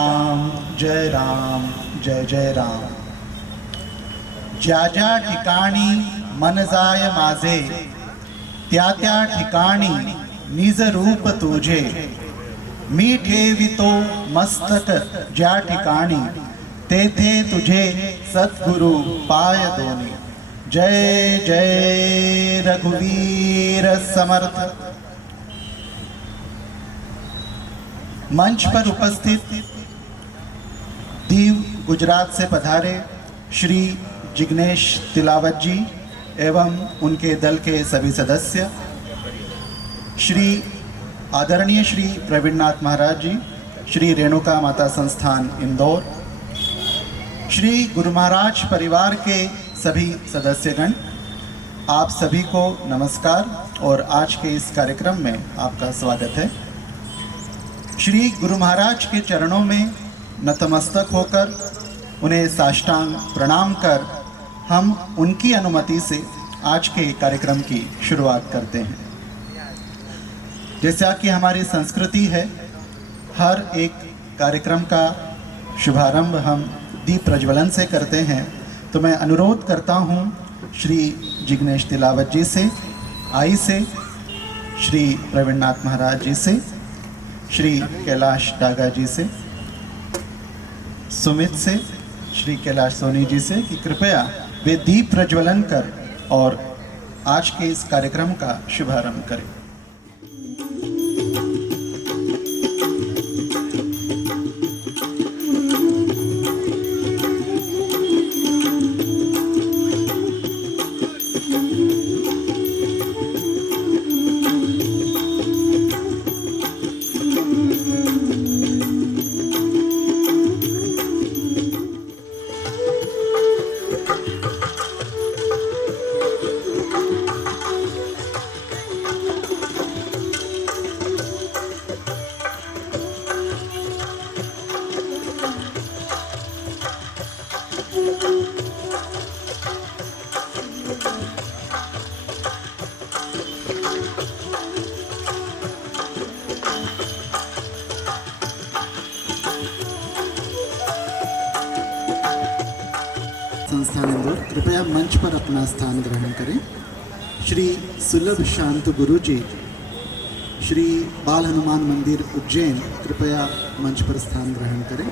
राम जय जय राम। ज्या ज्या ठिकाणी मन जाय माझे, त्या त्या ठिकाणी निज रूप तुझे। मी ठेवितो मस्तक ज्या ठिकाणी, तेथे तुझे सद्गुरु पाय दोनी। जय जय रघुवीर समर्थ। मंच पर उपस्थित दीव गुजरात से पधारे श्री जिग्नेश तिलावत जी एवं उनके दल के सभी सदस्य, श्री आदरणीय श्री प्रवीणनाथ महाराज जी, श्री रेणुका माता संस्थान इंदौर, श्री गुरु महाराज परिवार के सभी सदस्यगण, आप सभी को नमस्कार और आज के इस कार्यक्रम में आपका स्वागत है। श्री गुरु महाराज के चरणों में नतमस्तक होकर उन्हें साष्टांग प्रणाम कर हम उनकी अनुमति से आज के कार्यक्रम की शुरुआत करते हैं। जैसा कि हमारी संस्कृति है, हर एक कार्यक्रम का शुभारंभ हम दीप प्रज्वलन से करते हैं, तो मैं अनुरोध करता हूं श्री जिग्नेश तिलावत जी से, आई से, श्री प्रवीणनाथ महाराज जी से, श्री कैलाश डागा जी से, सुमित से, श्री कैलाश सोनी जी से कि कृपया वे दीप प्रज्वलन कर और आज के इस कार्यक्रम का शुभारंभ करें। संस्थान इंदौर कृपया मंच पर अपना स्थान ग्रहण करें। श्री सुलभ शांत गुरु जी, श्री बाल हनुमान मंदिर उज्जैन कृपया मंच पर स्थान ग्रहण करें।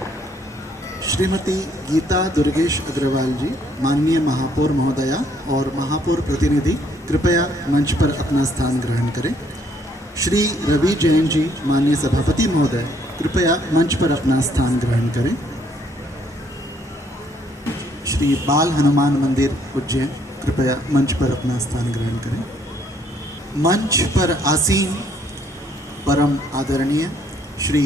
श्रीमती गीता दुर्गेश अग्रवाल जी, माननीय महापौर महोदया और महापौर प्रतिनिधि कृपया मंच पर अपना स्थान ग्रहण करें। श्री रवि जैन जी, माननीय सभापति महोदय कृपया मंच पर अपना स्थान ग्रहण करें। श्री बाल हनुमान मंदिर उज्जैन कृपया मंच पर अपना स्थान ग्रहण करें। मंच पर आसीन परम आदरणीय श्री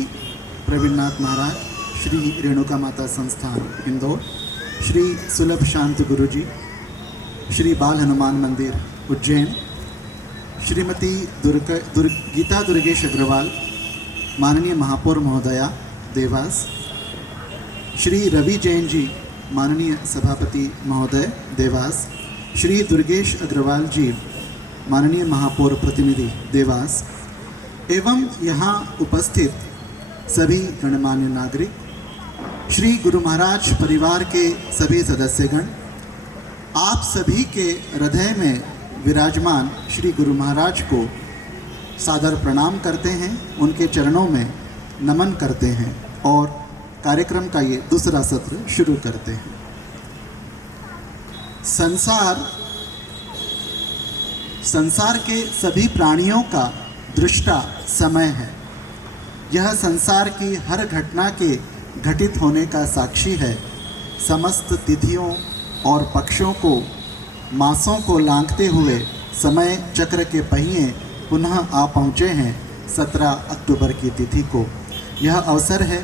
प्रवीणनाथ महाराज, श्री रेणुका माता संस्थान इंदौर, श्री सुलभ शांत गुरु जी, श्री बाल हनुमान मंदिर उज्जैन, श्रीमती गीता दुर्गेश अग्रवाल, माननीय महापौर महोदया देवास, श्री रवि जैन जी, माननीय सभापति महोदय देवास, श्री दुर्गेश अग्रवाल जी, माननीय महापौर प्रतिनिधि देवास, एवं यहाँ उपस्थित सभी गणमान्य नागरिक, श्री गुरु महाराज परिवार के सभी सदस्यगण, आप सभी के हृदय में विराजमान श्री गुरु महाराज को सादर प्रणाम करते हैं, उनके चरणों में नमन करते हैं और कार्यक्रम का ये दूसरा सत्र शुरू करते हैं। संसार के सभी प्राणियों का दृष्टा समय है। यह संसार की हर घटना के घटित होने का साक्षी है। समस्त तिथियों और पक्षों को, मासों को लांघते हुए समय चक्र के पहिए पुनः आ पहुँचे हैं 17 अक्टूबर की तिथि को। यह अवसर है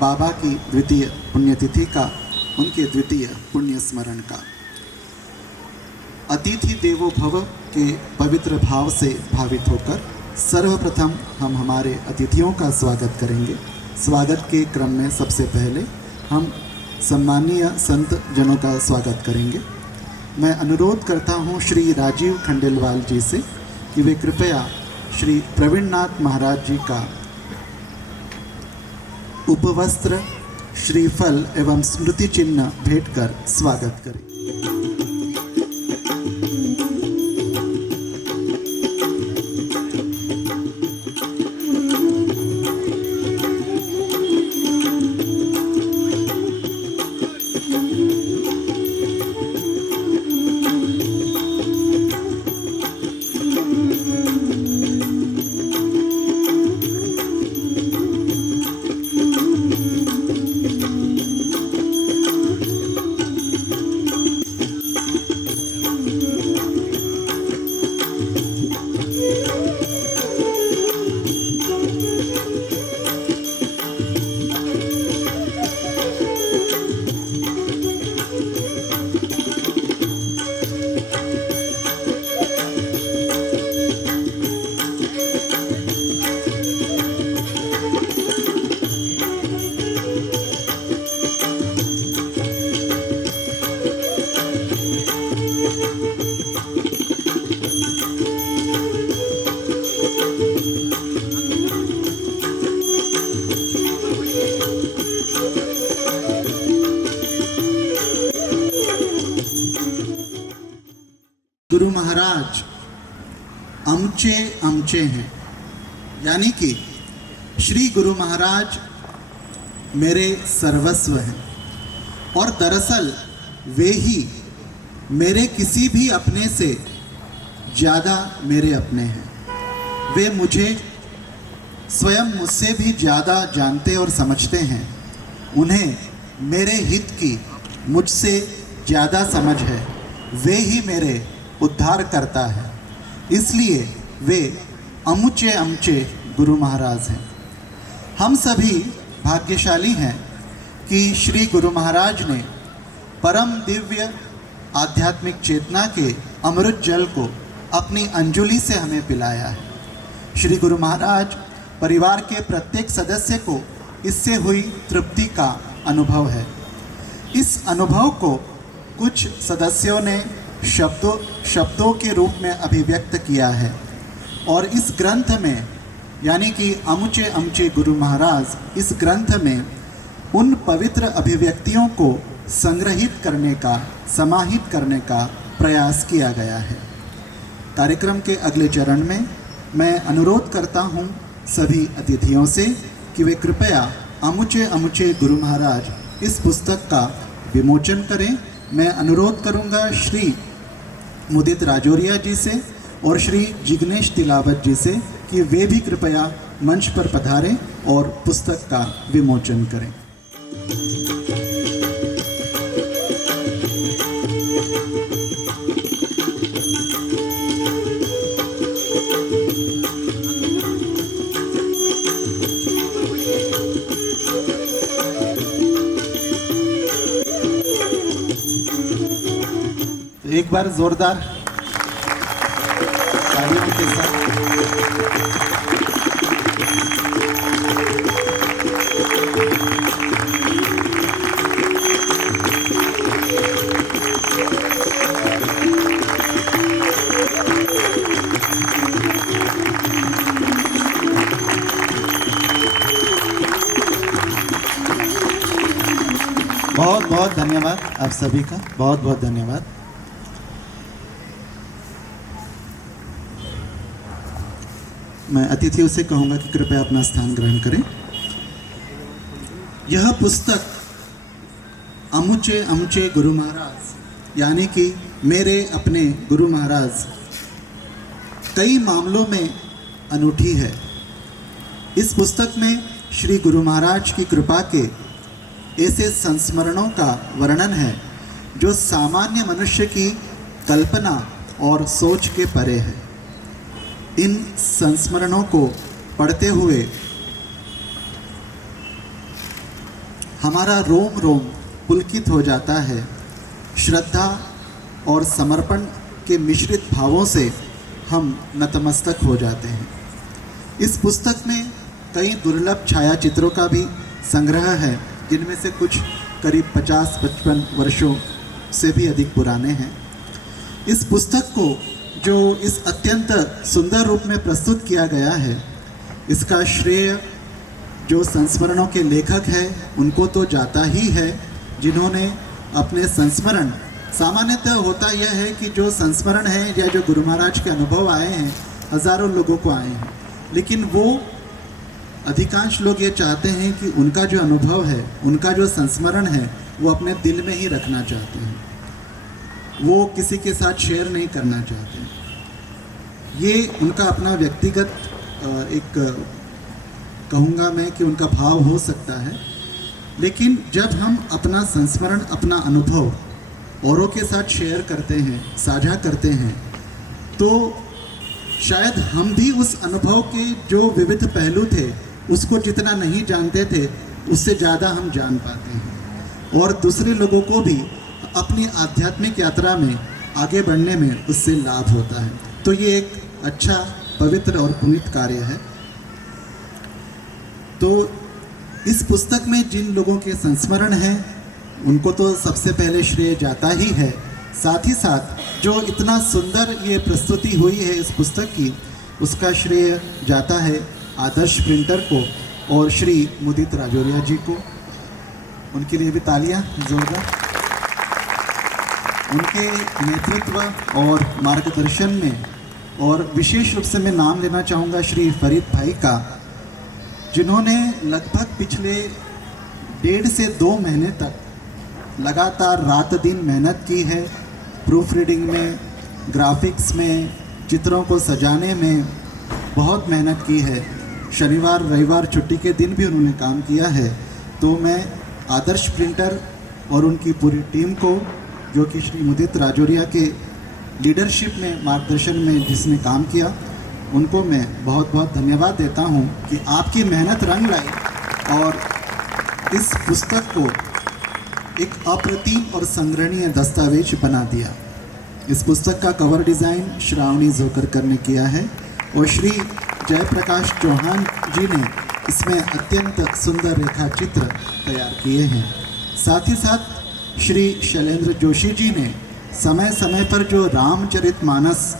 बाबा की द्वितीय पुण्यतिथि का, उनके द्वितीय पुण्य स्मरण का। अतिथि देवो भव के पवित्र भाव से भावित होकर सर्वप्रथम हम हमारे अतिथियों का स्वागत करेंगे। स्वागत के क्रम में सबसे पहले हम सम्मानीय संत जनों का स्वागत करेंगे। मैं अनुरोध करता हूँ श्री राजीव खंडेलवाल जी से कि वे कृपया श्री प्रवीणनाथ महाराज जी का उपवस्त्र, श्रीफल एवं स्मृति चिन्ह भेंट कर स्वागत करें। गुरु महाराज अमचे हैं, यानी कि श्री गुरु महाराज मेरे सर्वस्व हैं और दरअसल वे ही मेरे किसी भी अपने से ज़्यादा मेरे अपने हैं। वे मुझे स्वयं मुझसे भी ज़्यादा जानते और समझते हैं। उन्हें मेरे हित की मुझसे ज़्यादा समझ है। वे ही मेरे उद्धार करता है, इसलिए वे अमुचे गुरु महाराज हैं। हम सभी भाग्यशाली हैं कि श्री गुरु महाराज ने परम दिव्य आध्यात्मिक चेतना के अमृत जल को अपनी अंजुलि से हमें पिलाया है। श्री गुरु महाराज परिवार के प्रत्येक सदस्य को इससे हुई तृप्ति का अनुभव है। इस अनुभव को कुछ सदस्यों ने शब्दों के रूप में अभिव्यक्त किया है और इस ग्रंथ में, यानी कि अमुचे गुरु महाराज, इस ग्रंथ में उन पवित्र अभिव्यक्तियों को संग्रहित करने का, समाहित करने का प्रयास किया गया है। कार्यक्रम के अगले चरण में मैं अनुरोध करता हूँ सभी अतिथियों से कि वे कृपया अमुचे गुरु महाराज इस पुस्तक का विमोचन करें। मैं अनुरोध करूँगा श्री मुदित राजौरिया जी से और श्री जिग्नेश तिलावत जी से कि वे भी कृपया मंच पर पधारें और पुस्तक का विमोचन करें। एक बार जोरदार तालियों के साथ बहुत बहुत धन्यवाद आप सभी का, बहुत बहुत धन्यवाद। मैं अतिथियों से कहूँगा कि कृपया अपना स्थान ग्रहण करें। यह पुस्तक अमुचे गुरु महाराज, यानी कि मेरे अपने गुरु महाराज, कई मामलों में अनूठी है। इस पुस्तक में श्री गुरु महाराज की कृपा के ऐसे संस्मरणों का वर्णन है जो सामान्य मनुष्य की कल्पना और सोच के परे है। इन संस्मरणों को पढ़ते हुए हमारा रोम रोम पुलकित हो जाता है। श्रद्धा और समर्पण के मिश्रित भावों से हम नतमस्तक हो जाते हैं। इस पुस्तक में कई दुर्लभ छायाचित्रों का भी संग्रह है, जिनमें से कुछ करीब 50-55 वर्षों से भी अधिक पुराने हैं। इस पुस्तक को जो इस अत्यंत सुंदर रूप में प्रस्तुत किया गया है, इसका श्रेय जो संस्मरणों के लेखक हैं उनको तो जाता ही है, जिन्होंने अपने संस्मरण, सामान्यतः होता यह है कि जो संस्मरण है या जो गुरु महाराज के अनुभव आए हैं हज़ारों लोगों को आए हैं, लेकिन वो अधिकांश लोग ये चाहते हैं कि उनका जो अनुभव है, उनका जो संस्मरण है, वो अपने दिल में ही रखना चाहते हैं, वो किसी के साथ शेयर नहीं करना चाहते। ये उनका अपना व्यक्तिगत एक कहूँगा मैं कि उनका भाव हो सकता है, लेकिन जब हम अपना संस्मरण, अपना अनुभव औरों के साथ शेयर करते हैं, साझा करते हैं, तो शायद हम भी उस अनुभव के जो विविध पहलू थे उसको जितना नहीं जानते थे उससे ज़्यादा हम जान पाते हैं, और दूसरे लोगों को भी अपनी आध्यात्मिक यात्रा में आगे बढ़ने में उससे लाभ होता है। तो ये एक अच्छा, पवित्र और पुनीत कार्य है। तो इस पुस्तक में जिन लोगों के संस्मरण हैं उनको तो सबसे पहले श्रेय जाता ही है, साथ ही साथ जो इतना सुंदर ये प्रस्तुति हुई है इस पुस्तक की, उसका श्रेय जाता है आदर्श प्रिंटर को और श्री मुदित राजौरिया जी को। उनके लिए भी तालियां जोरदार। उनके नेतृत्व और मार्गदर्शन में, और विशेष रूप से मैं नाम लेना चाहूँगा श्री फरीद भाई का, जिन्होंने लगभग पिछले 1.5 से 2 महीने तक लगातार रात दिन मेहनत की है, प्रूफ रीडिंग में, ग्राफिक्स में, चित्रों को सजाने में बहुत मेहनत की है। शनिवार रविवार छुट्टी के दिन भी उन्होंने काम किया है। तो मैं आदर्श प्रिंटर और उनकी पूरी टीम को, जो कि श्री मुदित राजौरिया के लीडरशिप में, मार्गदर्शन में जिसने काम किया, उनको मैं बहुत बहुत धन्यवाद देता हूं कि आपकी मेहनत रंग लाई और इस पुस्तक को एक अप्रतिम और संग्रहणीय दस्तावेज बना दिया। इस पुस्तक का कवर डिज़ाइन श्रावणी जोकरकर ने किया है और श्री जयप्रकाश चौहान जी ने इसमें अत्यंत सुंदर रेखा चित्र तैयार किए हैं। साथ ही साथ श्री शैलेंद्र जोशी जी ने समय समय पर जो रामचरितमानस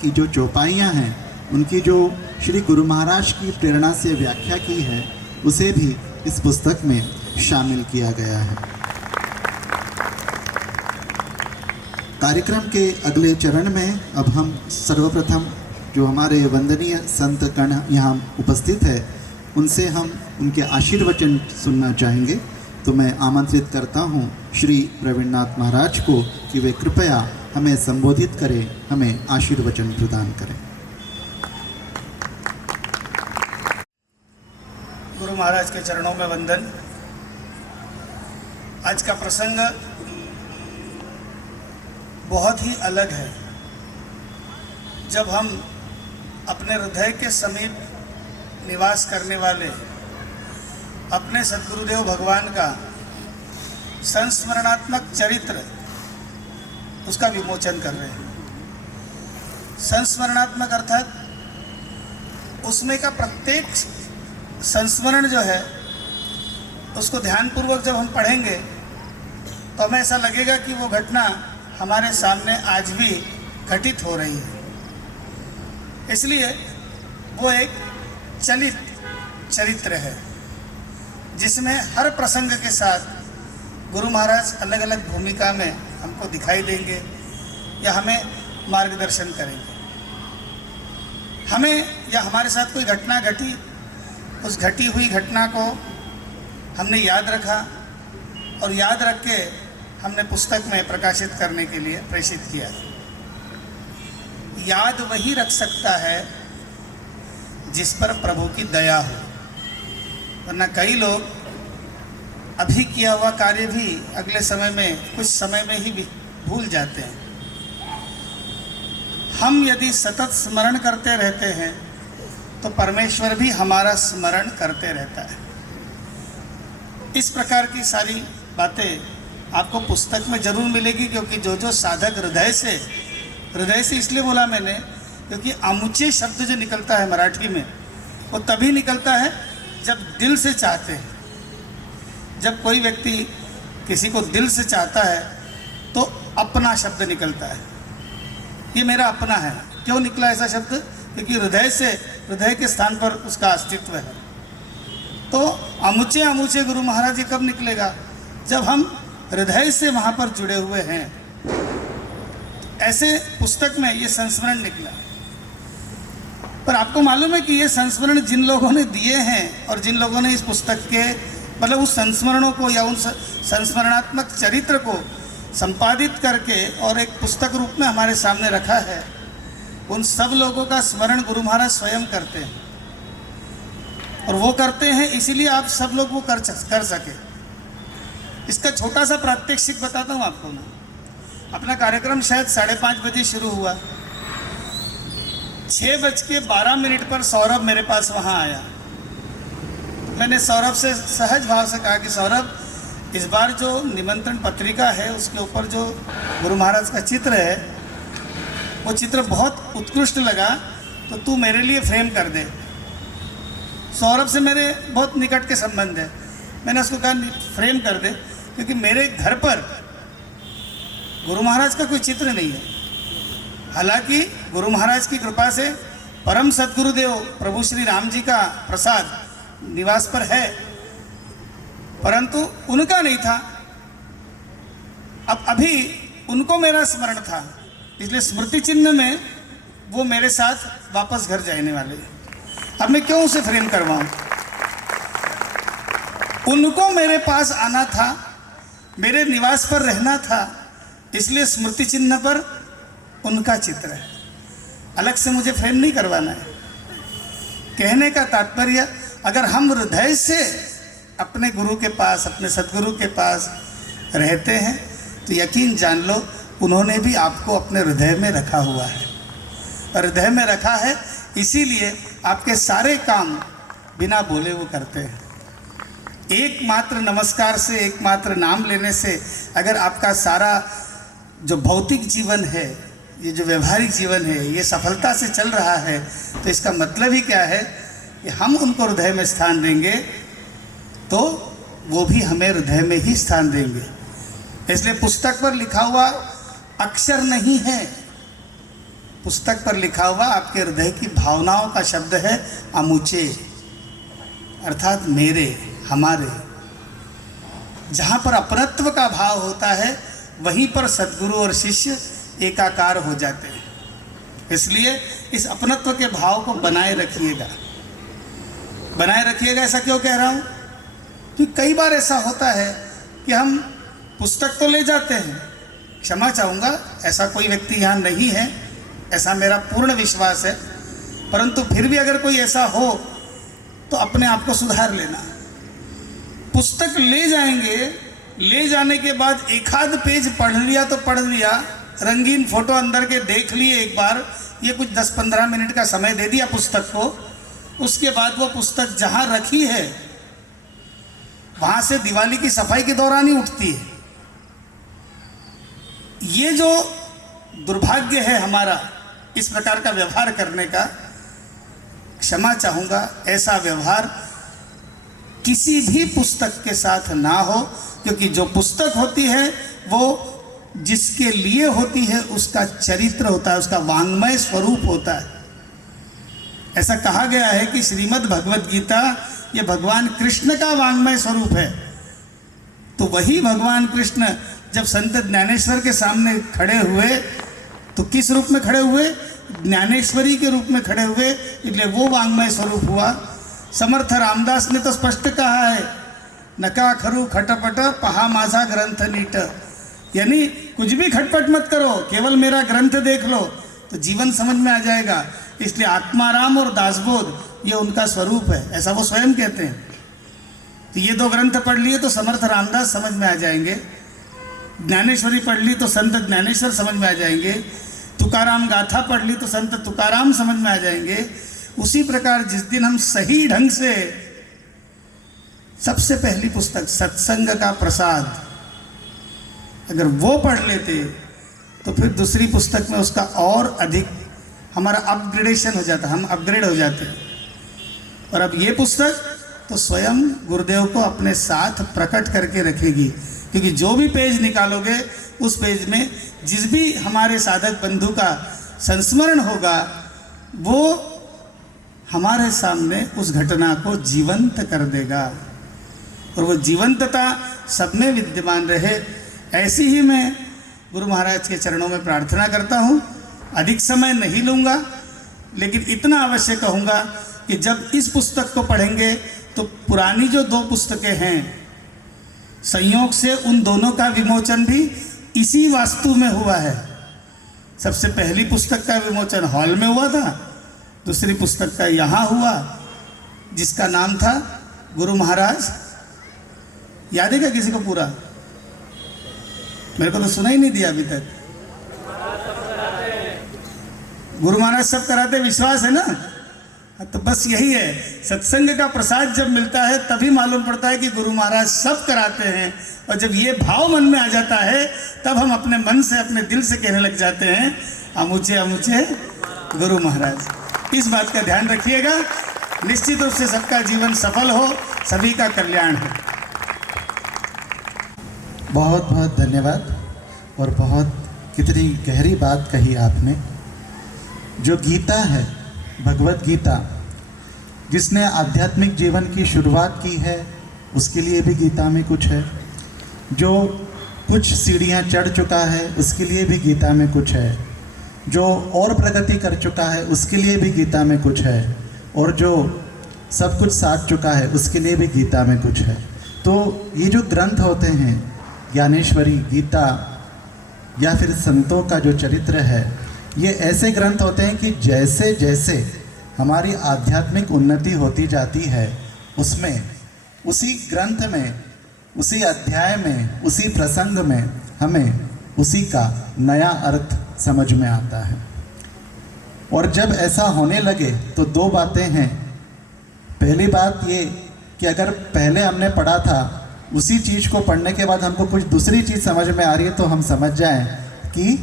की जो चौपाइयाँ हैं, उनकी जो श्री गुरु महाराज की प्रेरणा से व्याख्या की है, उसे भी इस पुस्तक में शामिल किया गया है। कार्यक्रम के अगले चरण में अब हम सर्वप्रथम जो हमारे वंदनीय संत गण यहाँ उपस्थित है, उनसे हम उनके आशीर्वचन सुनना चाहेंगे। तो मैं आमंत्रित करता हूँ श्री प्रवीणनाथ महाराज को कि वे कृपया हमें संबोधित करें, हमें आशीर्वचन प्रदान करें। गुरु महाराज के चरणों में वंदन। आज का प्रसंग बहुत ही अलग है। जब हम अपने हृदय के समीप निवास करने वाले अपने सद्गुरुदेव भगवान का संस्मरणात्मक चरित्र, उसका विमोचन कर रहे हैं। संस्मरणात्मक अर्थात उसमें का प्रत्येक संस्मरण जो है, उसको ध्यानपूर्वक जब हम पढ़ेंगे तो हमें ऐसा लगेगा कि वो घटना हमारे सामने आज भी घटित हो रही है। इसलिए वो एक चलित चरित्र है, जिसमें हर प्रसंग के साथ गुरु महाराज अलग अलग भूमिका में हमको दिखाई देंगे या हमें मार्गदर्शन करेंगे। हमें या हमारे साथ कोई घटना घटी, उस घटी हुई घटना को हमने याद रखा और याद रख के हमने पुस्तक में प्रकाशित करने के लिए प्रेषित किया। याद वही रख सकता है जिस पर प्रभु की दया हो, वरना कई लोग अभी किया हुआ कार्य भी अगले समय में, कुछ समय में ही भूल जाते हैं। हम यदि सतत स्मरण करते रहते हैं तो परमेश्वर भी हमारा स्मरण करते रहता है। इस प्रकार की सारी बातें आपको पुस्तक में जरूर मिलेगी, क्योंकि जो साधक हृदय से इसलिए बोला मैंने, क्योंकि आमुचे शब्द जो निकलता है मराठी में, वो तभी निकलता है जब दिल से चाहते हैं। जब कोई व्यक्ति किसी को दिल से चाहता है तो अपना शब्द निकलता है। ये मेरा अपना है। क्यों निकला ऐसा शब्द? क्योंकि हृदय के स्थान पर उसका अस्तित्व है। तो अमुचे अमुचे गुरु महाराज जी कब निकलेगा? जब हम हृदय से वहाँ पर जुड़े हुए हैं। ऐसे पुस्तक में ये संस्मरण निकला। पर आपको मालूम है कि ये संस्मरण जिन लोगों ने दिए हैं और जिन लोगों ने इस पुस्तक के मतलब उस संस्मरणों को या उन संस्मरणात्मक चरित्र को संपादित करके और एक पुस्तक रूप में हमारे सामने रखा है, उन सब लोगों का स्मरण गुरु महाराज स्वयं करते हैं। और वो करते हैं इसीलिए आप सब लोग वो कर सके। इसका छोटा सा प्रात्यक्षिक बताता हूँ आपको मैं। अपना कार्यक्रम शायद 5:30 बजे शुरू हुआ। 6:12 पर सौरभ मेरे पास वहाँ आया। मैंने सौरभ से सहज भाव से कहा कि सौरभ, इस बार जो निमंत्रण पत्रिका है उसके ऊपर जो गुरु महाराज का चित्र है वो चित्र बहुत उत्कृष्ट लगा, तो तू मेरे लिए फ्रेम कर दे। सौरभ से मेरे बहुत निकट के संबंध है। मैंने उसको कहा फ्रेम कर दे, क्योंकि मेरे घर पर गुरु महाराज का कोई चित्र नहीं है। हालांकि गुरु महाराज की कृपा से परम सद्गुरुदेव प्रभु श्री राम जी का प्रसाद निवास पर है, परंतु उनका नहीं था। अब अभी उनको मेरा स्मरण था, इसलिए स्मृति चिन्ह में वो मेरे साथ वापस घर जाने वाले। अब मैं क्यों उसे फ्रेम करवाऊं? उनको मेरे पास आना था, मेरे निवास पर रहना था, इसलिए स्मृति चिन्ह पर उनका चित्र है। अलग से मुझे फ्रेम नहीं करवाना है। कहने का तात्पर्य, अगर हम हृदय से अपने गुरु के पास, अपने सद्गुरु के पास रहते हैं तो यकीन जान लो उन्होंने भी आपको अपने हृदय में रखा हुआ है। और hृदय में रखा है इसीलिए आपके सारे काम बिना बोले वो करते हैं। एकमात्र नमस्कार से, एकमात्र नाम लेने से अगर आपका सारा जो भौतिक जीवन है, ये जो व्यवहारिक जीवन है, ये सफलता से चल रहा है, तो इसका मतलब ही क्या है कि हम उनको हृदय में स्थान देंगे तो वो भी हमें हृदय में ही स्थान देंगे। इसलिए पुस्तक पर लिखा हुआ अक्षर नहीं है, पुस्तक पर लिखा हुआ आपके हृदय की भावनाओं का शब्द है अमुचे, अर्थात मेरे, हमारे। जहाँ पर अपनत्व का भाव होता है वहीं पर सद्गुरु और शिष्य एकाकार हो जाते हैं। इसलिए इस अपनत्व के भाव को बनाए रखिएगा। बनाए रखिएगा ऐसा क्यों कह रहा हूँ? क्योंकि कई बार ऐसा होता है कि हम पुस्तक तो ले जाते हैं, क्षमा चाहूँगा ऐसा कोई व्यक्ति यहाँ नहीं है, ऐसा मेरा पूर्ण विश्वास है, परंतु फिर भी अगर कोई ऐसा हो तो अपने आप को सुधार लेना। पुस्तक ले जाएंगे, ले जाने के बाद एक आध पेज पढ़ लिया तो पढ़ लिया, रंगीन फोटो अंदर के देख लिए एक बार, ये कुछ 10-15 मिनट का समय दे दिया पुस्तक को, उसके बाद वो पुस्तक जहाँ रखी है वहाँ से दिवाली की सफाई के दौरान ही उठती है। ये जो दुर्भाग्य है हमारा इस प्रकार का व्यवहार करने का, क्षमा चाहूँगा ऐसा व्यवहार किसी भी पुस्तक के साथ ना हो, क्योंकि जो पुस्तक होती है वो जिसके लिए होती है उसका चरित्र होता है, उसका वाङ्मय स्वरूप होता है। ऐसा कहा गया है कि श्रीमद् भगवद गीता ये भगवान कृष्ण का वाङ्मय स्वरूप है। तो वही भगवान कृष्ण जब संत ज्ञानेश्वर के सामने खड़े हुए तो किस रूप में खड़े हुए? ज्ञानेश्वरी के रूप में खड़े हुए, इसलिए वो वाङ्मय स्वरूप हुआ। समर्थ रामदास ने तो स्पष्ट कहा है, नका खरु खटपट पहा माझा ग्रंथ नीट, यानी कुछ भी खटपट मत करो, केवल मेरा ग्रंथ देख लो तो जीवन समझ में आ जाएगा। इसलिए आत्माराम और दासबोध ये उनका स्वरूप है, ऐसा वो स्वयं कहते हैं। तो ये दो ग्रंथ पढ़ लिए तो समर्थ रामदास समझ में आ जाएंगे, ज्ञानेश्वरी पढ़ ली तो संत ज्ञानेश्वर समझ में आ जाएंगे, तुकाराम गाथा पढ़ ली तो संत तुकाराम समझ में आ जाएंगे। उसी प्रकार जिस दिन हम सही ढंग से सबसे पहली पुस्तक सत्संग का प्रसाद अगर वो पढ़ लेते तो फिर दूसरी पुस्तक में उसका और अधिक हमारा अपग्रेडेशन हो जाता, हम अपग्रेड हो जाते। और अब ये पुस्तक तो स्वयं गुरुदेव को अपने साथ प्रकट करके रखेगी, क्योंकि जो भी पेज निकालोगे उस पेज में जिस भी हमारे साधक बंधु का संस्मरण होगा वो हमारे सामने उस घटना को जीवंत कर देगा और वो जीवंतता सब में विद्यमान रहे, ऐसी ही मैं गुरु महाराज के चरणों में प्रार्थना करता हूँ। अधिक समय नहीं लूँगा, लेकिन इतना अवश्य कहूँगा कि जब इस पुस्तक को पढ़ेंगे तो पुरानी जो 2 पुस्तकें हैं, संयोग से उन दोनों का विमोचन भी इसी वास्तु में हुआ है। सबसे पहली पुस्तक का विमोचन हॉल में हुआ था, दूसरी पुस्तक का यहाँ हुआ, जिसका नाम था गुरु महाराज। याद है क्या किसी को पूरा? मेरे को तो सुना ही नहीं दिया अभी तक। गुरु महाराज सब कराते, विश्वास है ना? तो बस यही है, सत्संग का प्रसाद जब मिलता है तभी मालूम पड़ता है कि गुरु महाराज सब कराते हैं। और जब ये भाव मन में आ जाता है तब हम अपने मन से, अपने दिल से कहने लग जाते हैं, अमुचे अमुचे गुरु महाराज। इस बात का ध्यान रखिएगा। निश्चित रूप से सबका जीवन सफल हो, सभी का कल्याण हो। बहुत बहुत धन्यवाद। और बहुत कितनी गहरी बात कही आपने। जो गीता है, भगवत गीता, जिसने आध्यात्मिक जीवन की शुरुआत की है, उसके लिए भी गीता में कुछ है। जो कुछ सीढ़ियाँ चढ़ चुका है, उसके लिए भी गीता में कुछ है। जो और प्रगति कर चुका है, उसके लिए भी गीता में कुछ है। और जो सब कुछ साध चुका है, उसके लिए भी गीता में कुछ है। तो ये जो ग्रंथ होते हैं, ज्ञानेश्वरी, गीता या फिर संतों का जो चरित्र है, ये ऐसे ग्रंथ होते हैं कि जैसे जैसे हमारी आध्यात्मिक उन्नति होती जाती है, उसमें, उसी ग्रंथ में, उसी अध्याय में, उसी प्रसंग में हमें उसी का नया अर्थ समझ में आता है। और जब ऐसा होने लगे तो 2 बातें हैं। पहली बात ये कि अगर पहले हमने पढ़ा था, उसी चीज़ को पढ़ने के बाद हमको कुछ दूसरी चीज़ समझ में आ रही है, तो हम समझ जाएं कि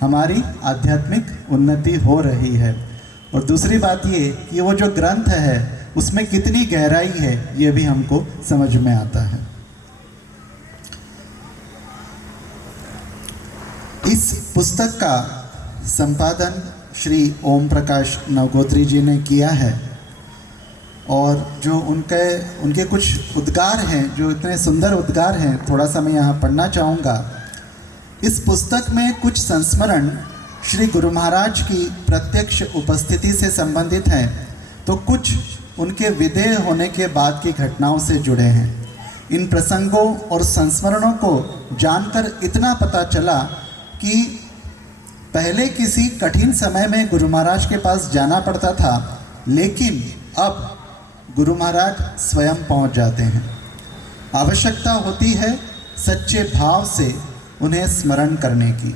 हमारी आध्यात्मिक उन्नति हो रही है। और दूसरी बात ये कि वो जो ग्रंथ है उसमें कितनी गहराई है, ये भी हमको समझ में आता है। इस पुस्तक का संपादन श्री ओम प्रकाश नवगोत्री जी ने किया है। और जो उनके कुछ उद्गार हैं, जो इतने सुंदर उद्गार हैं, थोड़ा सा मैं यहाँ पढ़ना चाहूँगा। इस पुस्तक में कुछ संस्मरण श्री गुरु महाराज की प्रत्यक्ष उपस्थिति से संबंधित हैं, तो कुछ उनके विदेह होने के बाद की घटनाओं से जुड़े हैं। इन प्रसंगों और संस्मरणों को जानकर इतना पता चला कि पहले किसी कठिन समय में गुरु महाराज के पास जाना पड़ता था, लेकिन अब गुरु महाराज स्वयं पहुंच जाते हैं। आवश्यकता होती है सच्चे भाव से उन्हें स्मरण करने की।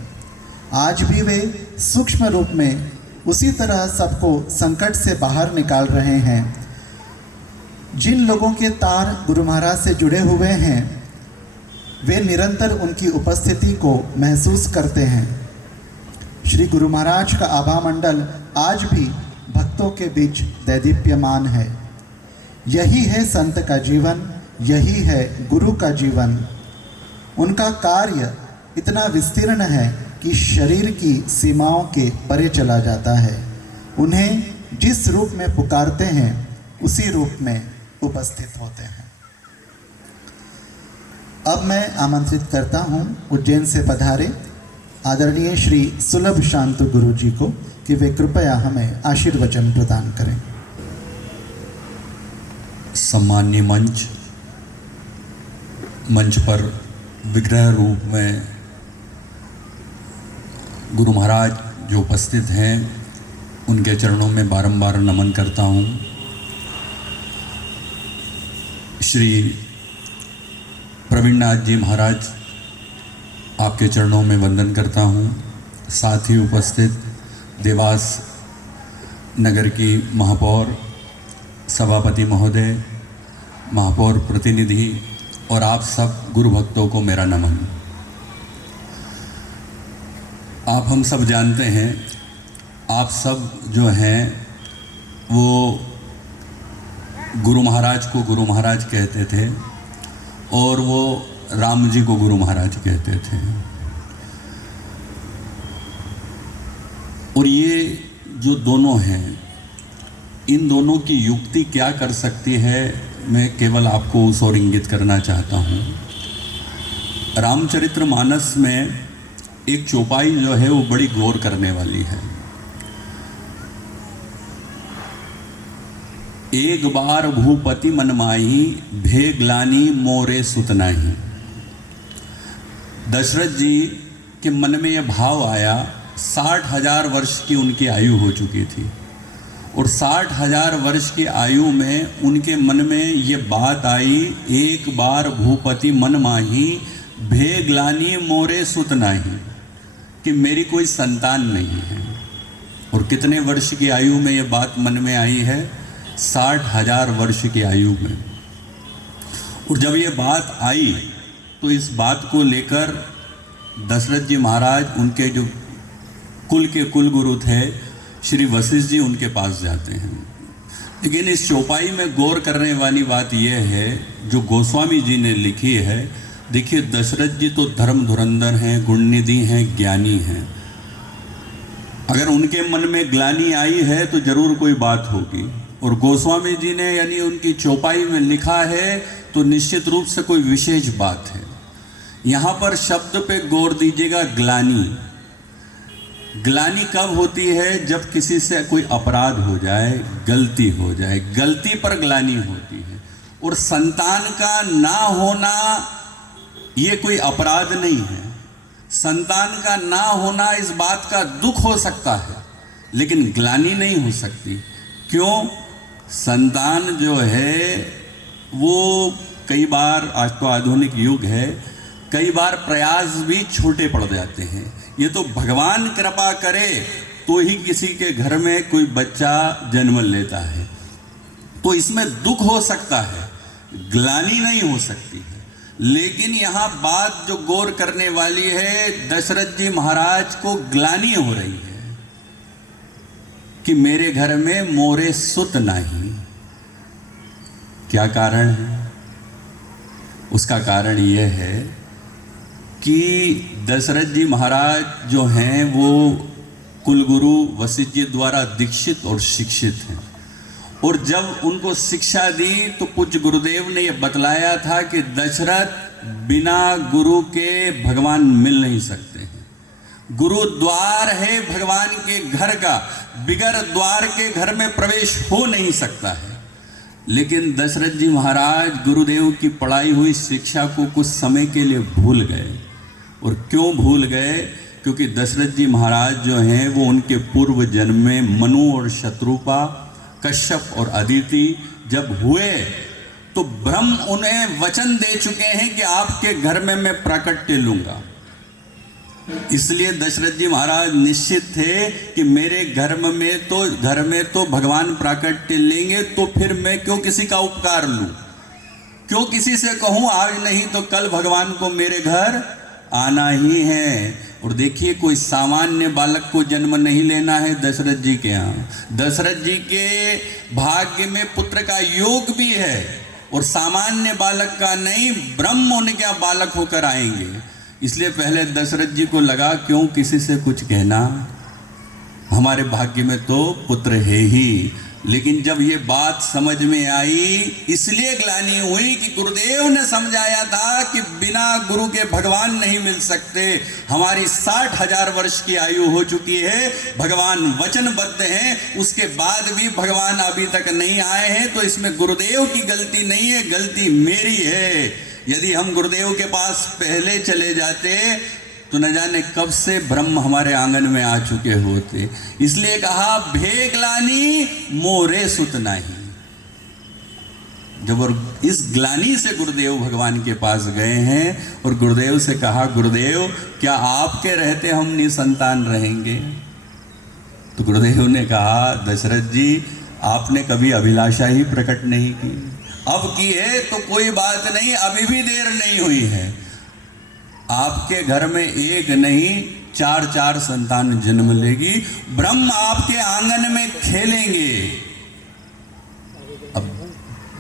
आज भी वे सूक्ष्म रूप में उसी तरह सबको संकट से बाहर निकाल रहे हैं। जिन लोगों के तार गुरु महाराज से जुड़े हुए हैं, वे निरंतर उनकी उपस्थिति को महसूस करते हैं। श्री गुरु महाराज का आभा मंडल आज भी भक्तों के बीच दैदीप्यमान है। यही है संत का जीवन, यही है गुरु का जीवन। उनका कार्य इतना विस्तीर्ण है कि शरीर की सीमाओं के परे चला जाता है। उन्हें जिस रूप में पुकारते हैं, उसी रूप में उपस्थित होते हैं। अब मैं आमंत्रित करता हूं उज्जैन से पधारे आदरणीय श्री सुलभ शांत गुरु जी को कि वे कृपया हमें आशीर्वचन प्रदान करें। सम्माननीय मंच पर विग्रह रूप में गुरु महाराज जो उपस्थित हैं, उनके चरणों में बारंबार नमन करता हूँ। श्री प्रवीणनाथ जी महाराज, आपके चरणों में वंदन करता हूँ। साथ ही उपस्थित देवास नगर की महापौर, सभापति महोदय, महापौर प्रतिनिधि और आप सब गुरु भक्तों को मेरा नमन। आप हम सब जानते हैं, आप सब जो हैं वो गुरु महाराज को गुरु महाराज कहते थे और वो राम जी को गुरु महाराज कहते थे। और ये जो दोनों हैं, इन दोनों की युक्ति क्या कर सकती है, मैं केवल आपको उस ओर इंगित करना चाहता हूँ। रामचरितमानस में एक चौपाई जो है वो बड़ी गौर करने वाली है। एक बार भूपति मन माही, भे ग्लानि मोरे सुत नाही। दशरथ जी के मन में यह भाव आया, 60,000 वर्ष की उनकी आयु हो चुकी थी और 60,000 वर्ष की आयु में उनके मन में ये बात आई, एक बार भूपति मन माही, भे ग्लानि मोरे सुत नाही, कि मेरी कोई संतान नहीं है। और कितने वर्ष की आयु में ये बात मन में आई है? 60,000 वर्ष की आयु में। और जब ये बात आई तो इस बात को लेकर दशरथ जी महाराज, उनके जो कुल के कुल गुरु थे श्री वशिष्ठ जी, उनके पास जाते हैं। लेकिन इस चौपाई में गौर करने वाली बात यह है जो गोस्वामी जी ने लिखी है। देखिए, दशरथ जी तो धर्म धुरंधर हैं, गुणनिधि हैं, ज्ञानी हैं। अगर उनके मन में ग्लानि आई है तो जरूर कोई बात होगी। और गोस्वामी जी ने यानी उनकी चौपाई में लिखा है तो निश्चित रूप से कोई विशेष बात है। यहाँ पर शब्द पे गौर दीजिएगा, ग्लानि। ग्लानि कब होती है? जब किसी से कोई अपराध हो जाए, गलती हो जाए, गलती पर ग्लानि होती है। और संतान का ना होना ये कोई अपराध नहीं है। संतान का ना होना इस बात का दुख हो सकता है, लेकिन ग्लानि नहीं हो सकती। क्यों? संतान जो है वो कई बार, आज तो आधुनिक युग है, कई बार प्रयास भी छोटे पड़ जाते हैं। ये तो भगवान कृपा करे तो ही किसी के घर में कोई बच्चा जन्म लेता है, तो इसमें दुख हो सकता है, ग्लानि नहीं हो सकती है। लेकिन यहाँ बात जो गौर करने वाली है, दशरथ जी महाराज को ग्लानि हो रही है कि मेरे घर में मोरे सुत नहीं। क्या कारण है? उसका कारण यह है कि दशरथ जी महाराज जो हैं वो कुलगुरु वशिष्ठ जी द्वारा दीक्षित और शिक्षित हैं। और जब उनको शिक्षा दी तो पूज्य गुरुदेव ने यह बतलाया था कि दशरथ, बिना गुरु के भगवान मिल नहीं सकते हैं। गुरु द्वार है भगवान के घर का, बिगर द्वार के घर में प्रवेश हो नहीं सकता है। लेकिन दशरथ जी महाराज गुरुदेव की पढ़ाई हुई शिक्षा को कुछ समय के लिए भूल गए। और क्यों भूल गए? क्योंकि दशरथ जी महाराज जो हैं वो उनके पूर्व जन्म में मनु और शत्रुपा, कश्यप और अदिति जब हुए तो ब्रह्म उन्हें वचन दे चुके हैं कि आपके घर में मैं प्राकट्य लूंगा। इसलिए दशरथ जी महाराज निश्चित थे कि मेरे घर में तो भगवान प्राकट्य लेंगे, तो फिर मैं क्यों किसी का उपकार लूं, क्यों किसी से कहूं आज नहीं तो कल भगवान को मेरे घर आना ही है। और देखिए, कोई सामान्य बालक को जन्म नहीं लेना है दशरथ जी के यहाँ। दशरथ जी के भाग्य में पुत्र का योग भी है और सामान्य बालक का नहीं, ब्रह्म उनके बालक होकर आएंगे। इसलिए पहले दशरथ जी को लगा क्यों किसी से कुछ कहना, हमारे भाग्य में तो पुत्र है ही। लेकिन जब ये बात समझ में आई, इसलिए ग्लानि हुई कि गुरुदेव ने समझाया था कि बिना गुरु के भगवान नहीं मिल सकते। हमारी 60,000 वर्ष की आयु हो चुकी है, भगवान वचनबद्ध हैं, उसके बाद भी भगवान अभी तक नहीं आए हैं, तो इसमें गुरुदेव की गलती नहीं है, गलती मेरी है। यदि हम गुरुदेव के पास पहले चले जाते तो न जाने कब से ब्रह्म हमारे आंगन में आ चुके होते। इसलिए कहा, भे ग्लानि मोरे सुत नाही। जब और इस ग्लानि से गुरुदेव भगवान के पास गए हैं और गुरुदेव से कहा, गुरुदेव क्या आपके रहते हम निसंतान रहेंगे? तो गुरुदेव ने कहा, दशरथ जी आपने कभी अभिलाषा ही प्रकट नहीं की, अब की है तो कोई बात नहीं, अभी भी देर नहीं हुई है। आपके घर में एक नहीं 4 संतान जन्म लेगी, ब्रह्म आपके आंगन में खेलेंगे। अब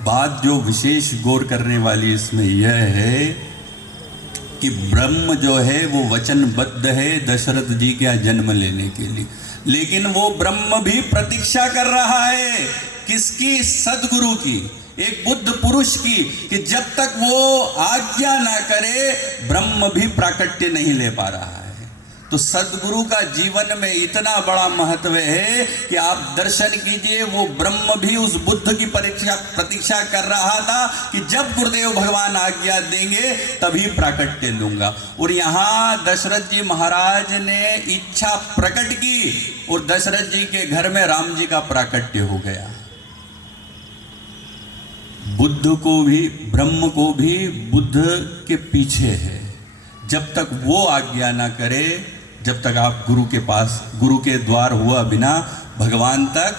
बात जो विशेष गौर करने वाली इसमें यह है कि ब्रह्म जो है वो वचनबद्ध है दशरथ जी का जन्म लेने के लिए, लेकिन वो ब्रह्म भी प्रतीक्षा कर रहा है किसकी? सदगुरु की, एक बुद्ध पुरुष की, कि जब तक वो आज्ञा ना करे ब्रह्म भी प्राकट्य नहीं ले पा रहा है। तो सदगुरु का जीवन में इतना बड़ा महत्व है कि आप दर्शन कीजिए, वो ब्रह्म भी उस बुद्ध की प्रतीक्षा कर रहा था कि जब गुरुदेव भगवान आज्ञा देंगे तभी प्राकट्य लूंगा। और यहाँ दशरथ जी महाराज ने इच्छा प्रकट की और दशरथ जी के घर में राम जी का प्राकट्य हो गया। बुद्ध को भी, ब्रह्म को भी बुद्ध के पीछे है। जब तक वो आज्ञा ना करे, जब तक आप गुरु के पास, गुरु के द्वार हुआ बिना भगवान तक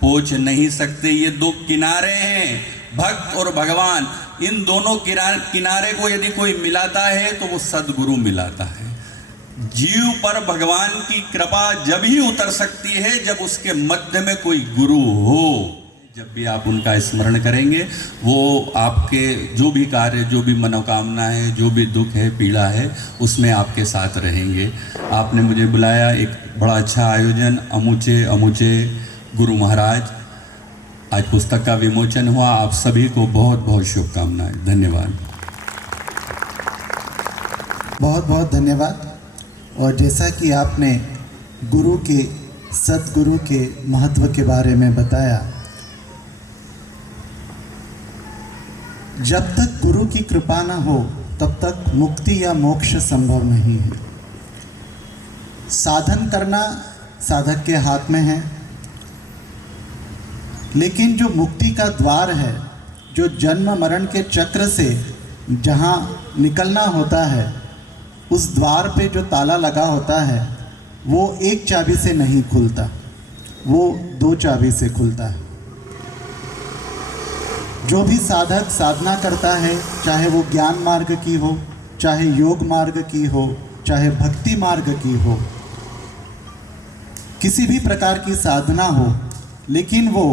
पहुंच नहीं सकते। ये दो किनारे हैं, भक्त और भगवान। इन दोनों किनारे को यदि कोई मिलाता है तो वो सदगुरु मिलाता है। जीव पर भगवान की कृपा जब ही उतर सकती है जब उसके मध्य में कोई गुरु हो। जब भी आप उनका स्मरण करेंगे, वो आपके जो भी कार्य, जो भी मनोकामना है, जो भी दुख है, पीड़ा है, उसमें आपके साथ रहेंगे। आपने मुझे बुलाया, एक बड़ा अच्छा आयोजन, अमुचे गुरु महाराज, आज पुस्तक का विमोचन हुआ। आप सभी को बहुत बहुत शुभकामनाएं। धन्यवाद। बहुत बहुत धन्यवाद। और जैसा कि आपने गुरु के, सतगुरु के महत्व के बारे में बताया, जब तक गुरु की कृपा न हो तब तक मुक्ति या मोक्ष संभव नहीं है। साधन करना साधक के हाथ में है, लेकिन जो मुक्ति का द्वार है, जो जन्म मरण के चक्र से जहाँ निकलना होता है, उस द्वार पे जो ताला लगा होता है वो एक चाबी से नहीं खुलता, वो दो चाबी से खुलता है। जो भी साधक साधना करता है, चाहे वो ज्ञान मार्ग की हो, चाहे योग मार्ग की हो, चाहे भक्ति मार्ग की हो, किसी भी प्रकार की साधना हो, लेकिन वो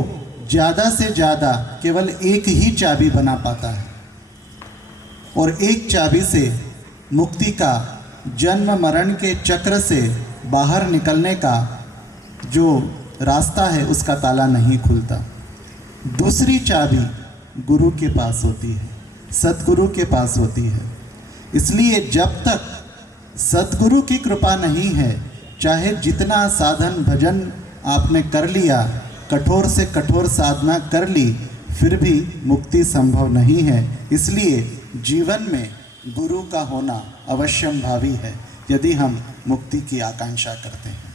ज़्यादा से ज़्यादा केवल एक ही चाबी बना पाता है। और एक चाबी से मुक्ति का, जन्म मरण के चक्र से बाहर निकलने का जो रास्ता है उसका ताला नहीं खुलता। दूसरी चाबी गुरु के पास होती है, सतगुरु के पास होती है। इसलिए जब तक सतगुरु की कृपा नहीं है, चाहे जितना साधन भजन आपने कर लिया, कठोर से कठोर साधना कर ली, फिर भी मुक्ति संभव नहीं है। इसलिए जीवन में गुरु का होना अवश्यंभावी है यदि हम मुक्ति की आकांक्षा करते हैं।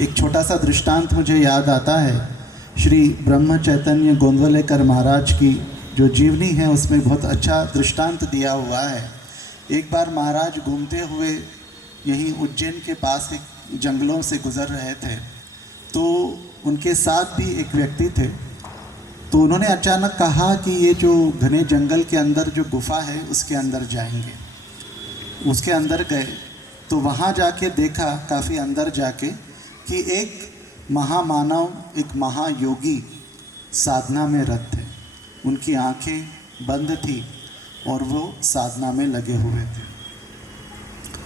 एक छोटा सा दृष्टांत मुझे याद आता है। श्री ब्रह्म चैतन्य गोंदवलेकर महाराज की जो जीवनी है उसमें बहुत अच्छा दृष्टांत दिया हुआ है। एक बार महाराज घूमते हुए यहीं उज्जैन के पास के जंगलों से गुजर रहे थे, तो उनके साथ भी एक व्यक्ति थे। तो उन्होंने अचानक कहा कि ये जो घने जंगल के अंदर जो गुफा है उसके अंदर जाएंगे। उसके अंदर गए तो वहाँ जाके देखा, काफ़ी अंदर जाके, कि एक महामानव, एक महायोगी साधना में रत थे। उनकी आंखें बंद थी और वो साधना में लगे हुए थे।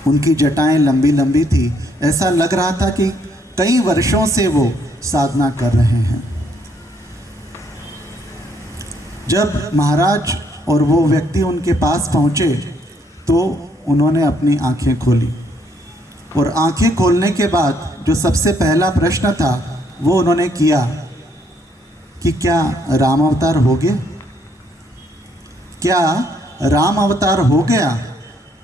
उनकी जटाएं लंबी लंबी थी, ऐसा लग रहा था कि कई वर्षों से वो साधना कर रहे हैं। जब महाराज और वो व्यक्ति उनके पास पहुँचे तो उन्होंने अपनी आंखें खोली, और आंखें खोलने के बाद जो सबसे पहला प्रश्न था वो उन्होंने किया कि क्या राम अवतार हो गया? क्या राम अवतार हो गया?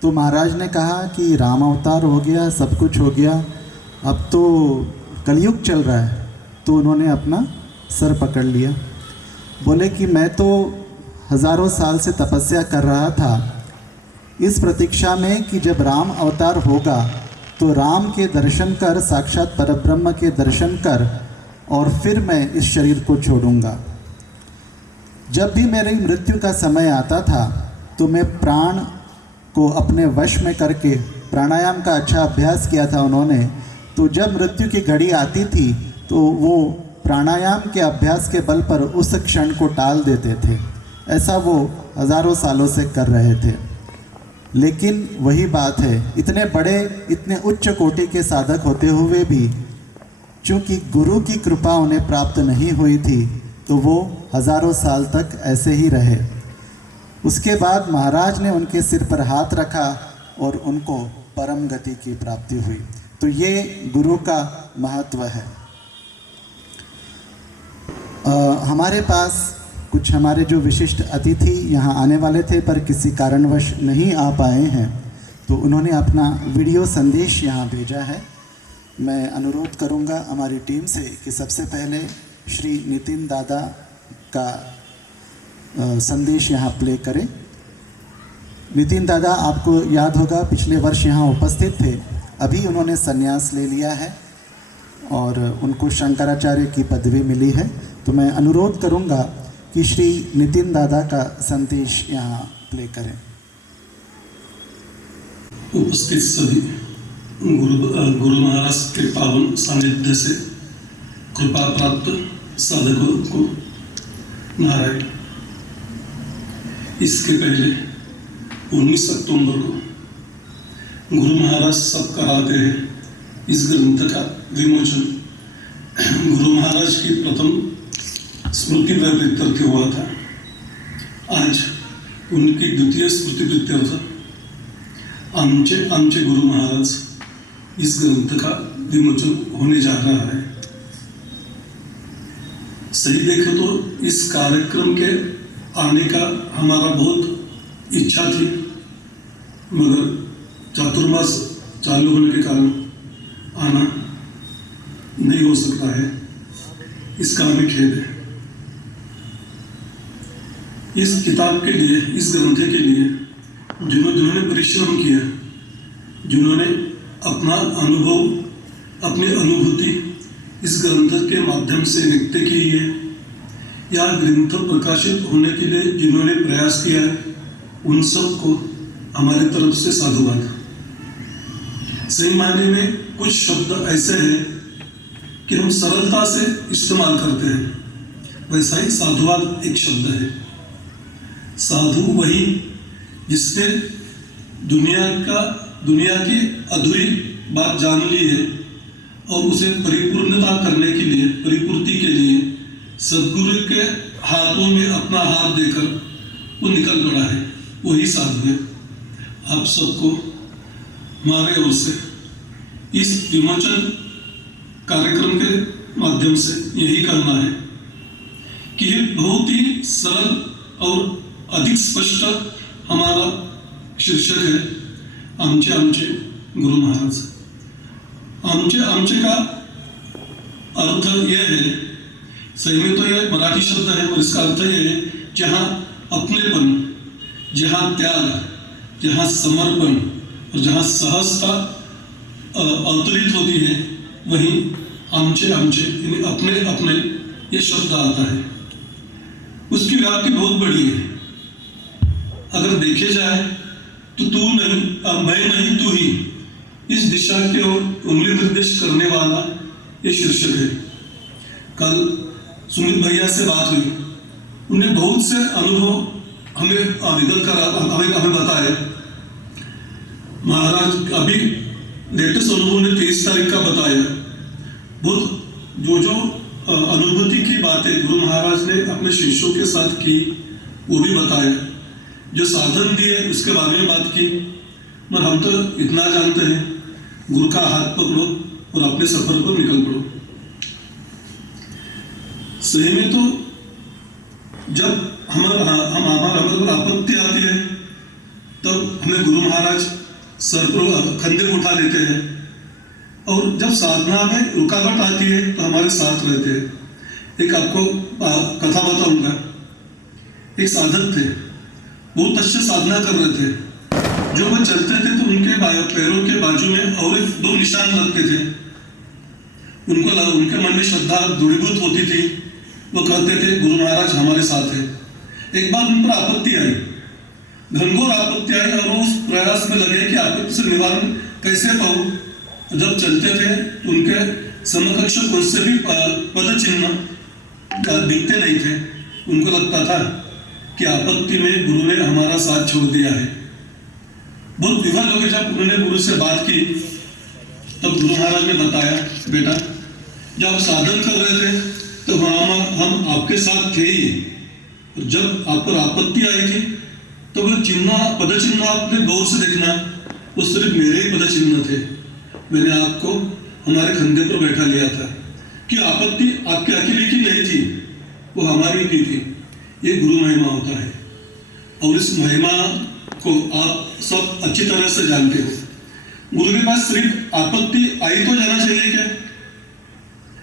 तो महाराज ने कहा कि राम अवतार हो गया, सब कुछ हो गया, अब तो कलयुग चल रहा है। तो उन्होंने अपना सर पकड़ लिया, बोले कि मैं तो हज़ारों साल से तपस्या कर रहा था इस प्रतीक्षा में कि जब राम अवतार होगा तो राम के दर्शन कर, साक्षात परब्रह्म के दर्शन कर, और फिर मैं इस शरीर को छोड़ूंगा। जब भी मेरी मृत्यु का समय आता था तो मैं प्राण को अपने वश में करके प्राणायाम का अच्छा अभ्यास किया था उन्होंने। तो जब मृत्यु की घड़ी आती थी तो वो प्राणायाम के अभ्यास के बल पर उस क्षण को टाल देते थे। ऐसा वो हज़ारों सालों से कर रहे थे। लेकिन वही बात है, इतने बड़े, इतने उच्च कोटि के साधक होते हुए भी चूँकि गुरु की कृपा उन्हें प्राप्त नहीं हुई थी तो वो हजारों साल तक ऐसे ही रहे। उसके बाद महाराज ने उनके सिर पर हाथ रखा और उनको परम गति की प्राप्ति हुई। तो ये गुरु का महत्व है। हमारे पास कुछ हमारे जो विशिष्ट अतिथि यहाँ आने वाले थे पर किसी कारणवश नहीं आ पाए हैं, तो उन्होंने अपना वीडियो संदेश यहाँ भेजा है। मैं अनुरोध करूँगा हमारी टीम से कि सबसे पहले श्री नितिन दादा का संदेश यहाँ प्ले करें। नितिन दादा, आपको याद होगा पिछले वर्ष यहाँ उपस्थित थे, अभी उन्होंने संन्यास ले लिया है और उनको शंकराचार्य की पदवी मिली है। तो मैं अनुरोध करूँगा कि श्री नितिन दादा का संदेश यहाँ प्ले करें। उपस्थित सभी गुरु महाराज के पावन सानिध्य से कृपा प्राप्त साधकों को नारायण। इसके पहले 19 अक्टूबर को गुरु महाराज सब कराते हैं इस ग्रंथ का विमोचन गुरु महाराज की प्रथम स्मृति वृत्त्यर्थ हुआ था। आज उनकी द्वितीय स्मृति वृत्त्यर्थ आमचे गुरु महाराज इस ग्रंथ का विमोचन होने जा रहा है। सही देखे तो इस कार्यक्रम के आने का हमारा बहुत इच्छा थी, मगर चातुर्मास चालू होने के कारण आना नहीं हो सकता है। इसका हमें खेद है। इस किताब के लिए, इस ग्रंथ के लिए जिन्होंने परिश्रम किया, जिन्होंने अपना अनुभव, अपनी अनुभूति इस ग्रंथ के माध्यम से व्यक्त की है, या ग्रंथ प्रकाशित होने के लिए जिन्होंने प्रयास किया है, उन सबको हमारी तरफ से साधुवाद। सही मायने में कुछ शब्द ऐसे हैं कि हम सरलता से इस्तेमाल करते हैं, वैसा ही साधुवाद एक शब्द है। साधु वही जिसने दुनिया की अधूरी बात जान ली है और उसे परिपूर्णता करने के लिए, परिपूर्ति के लिए सद्गुरु के हाथों में अपना हाथ देकर वो निकल पड़ा है, वही साधु है। आप सबको हमारे ओर से इस विमोचन कार्यक्रम के माध्यम से यही कहना है कि ये बहुत ही सरल और अधिक स्पष्ट हमारा शीर्षक है, आमचे गुरु महाराज। आमचे का अर्थ यह है, सही में तो यह मराठी शब्द है और इसका अर्थ यह है जहाँ अपनेपन, जहाँ त्याग, जहाँ समर्पण और जहाँ सहजता अवतरित होती है, वहीं आमचे यानी अपने ये शब्द आता है। उसकी व्याप्ति बहुत बड़ी है। अगर देखे जाए तो तू नहीं, मैं नहीं, तू ही, इस दिशा की ओर उंगली निर्देश करने वाला ये शीर्षक है। कल सुमित भैया से बात हुई, उन्हें बहुत से अनुभव हमें अवगत करा, हमें बताए। महाराज अभी लेटेस्ट अनुभव ने 23 तारीख का बताया। बहुत जो अनुभूति की बातें गुरु महाराज ने अपने शिष्यों के साथ की, वो भी बताया। जो साधन दिए उसके बारे में बात की। मगर हम तो इतना जानते हैं, गुरु का हाथ पकड़ो और अपने सफर पर निकल पड़ो। सही में तो जब हमारे पर आपत्ति आती है, तब हमें गुरु महाराज सर पर कंधे उठा लेते हैं, और जब साधना में रुकावट आती है तो हमारे साथ रहते हैं। एक आपको कथा बताऊंगा। एक साधक थे, बहुत अच्छे साधना कर रहे थे। जो वो चलते थे तो उनके पैरों के बाजू में और 2 निशान लगते थे। उनके मन में श्रद्धा दृढ़ीभूत होती थी। वो कहते थे गुरु महाराज हमारे साथ है। एक बार उन पर आपत्ति आई, घनघोर आपत्ति आई, और वो उस प्रयास में लगे कि आपत्ति से निवारण कैसे पाऊं। जब चलते थे तो उनके समकक्ष कौन से भी पद चिन्ह दिखते नहीं थे। उनको लगता था कि आपत्ति में गुरु ने हमारा साथ छोड़ दिया है। बहुत विवल हो गए। जब उन्होंने गुरु से बात की, तब गुरु महाराज ने बताया, बेटा जब साधन कर रहे थे तो वहाँ हम आपके साथ थे ही, और जब आप पर आपत्ति आई थी तो वो चिन्ह पद चिन्ह आपने गौर से देखना, वो सिर्फ मेरे ही पद चिन्ह थे। मैंने आपको हमारे कंधे पर बैठा लिया था कि आपत्ति आपके अकेले की नहीं थी, वो हमारी भी थी। ये गुरु महिमा होता है और इस महिमा को आप सब अच्छी तरह से जानते हो। गुरु के पास सिर्फ आपत्ति आई तो जाना चाहिए क्या?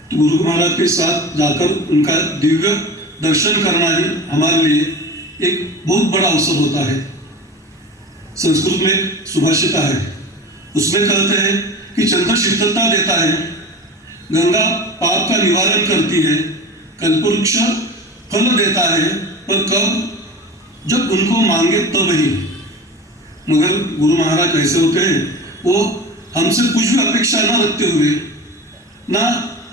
तो गुरु महाराज के साथ जाकर उनका दिव्य दर्शन करना ही हमारे लिए एक बहुत बड़ा अवसर होता है। संस्कृत में एक सुभाषिता है, उसमें कहते हैं कि चंद्र शीतलता देता है, गंगा पाप का निवारण करती है, कल्पवृक्ष फल देता है, पर कब? जब उनको मांगे तब ही। मगर गुरु महाराज ऐसे होते हैं, वो हमसे कुछ भी अपेक्षा ना रखते हुए, ना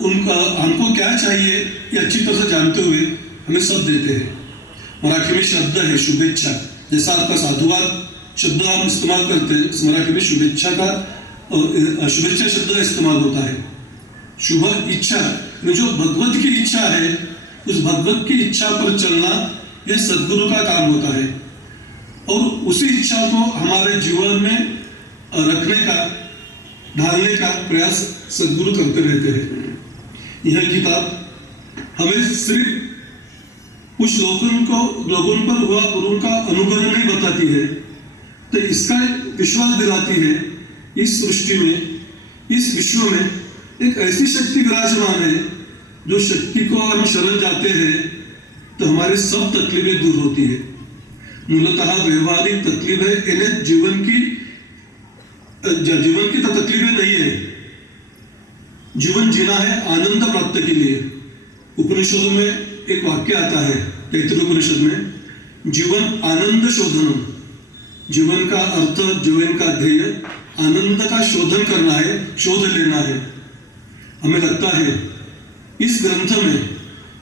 उनका हमको क्या चाहिए ये अच्छी तरह से जानते हुए हमें सब देते हैं। मराठी में शब्द है शुभेच्छा, जैसा आपका साधुवाद शब्द हम इस्तेमाल करते हैं, इस मराठी में शुभेच्छा शब्द का इस्तेमाल होता है। शुभ इच्छा में जो भगवत की इच्छा है, उस भगवत की इच्छा पर चलना यह सद्गुरु का काम होता है, और उसी इच्छा को हमारे जीवन में रखने का, ढालने का प्रयास सद्गुरु करते रहते हैं। यह किताब हमें सिर्फ कुछ लोगों पर हुआ गुरु का अनुग्रह नहीं बताती है, तो इसका विश्वास दिलाती है इस सृष्टि में, इस विश्व में एक ऐसी शक्ति विराजमान है, जो शक्ति को हम शरण जाते हैं तो हमारी सब तकलीफें दूर होती है। मूलतः व्यवहारिक तकलीफें इन्हें जीवन की तो तकलीफें नहीं है। जीवन जीना है आनंद प्राप्त के लिए। उपनिषदों में एक वाक्य आता है, तैत्तिरीय उपनिषद में, जीवन आनंद शोधनम। जीवन का अर्थ, जीवन का ध्येय आनंद का शोधन करना है, शोध लेना है। हमें लगता है इस ग्रंथ में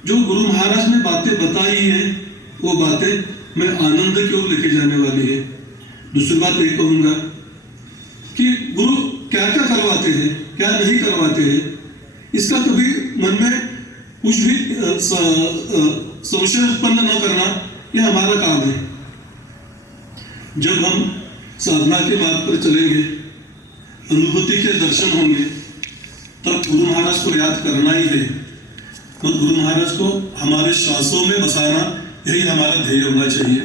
जो गुरु महाराज ने बातें बताई है, वो बातें मैं आनंद की ओर लेके जाने वाली है। दूसरी बात ये कहूंगा कि गुरु क्या क्या करवाते हैं, क्या नहीं करवाते हैं, इसका कभी मन में कुछ भी संशय उत्पन्न न करना, यह हमारा काम है। जब हम साधना के मार्ग पर चलेंगे, अनुभूति के दर्शन होंगे, तब गुरु महाराज को याद करना ही है, और गुरु महाराज को हमारे श्वासों में बसाना, यही हमारा ध्येय होना चाहिए।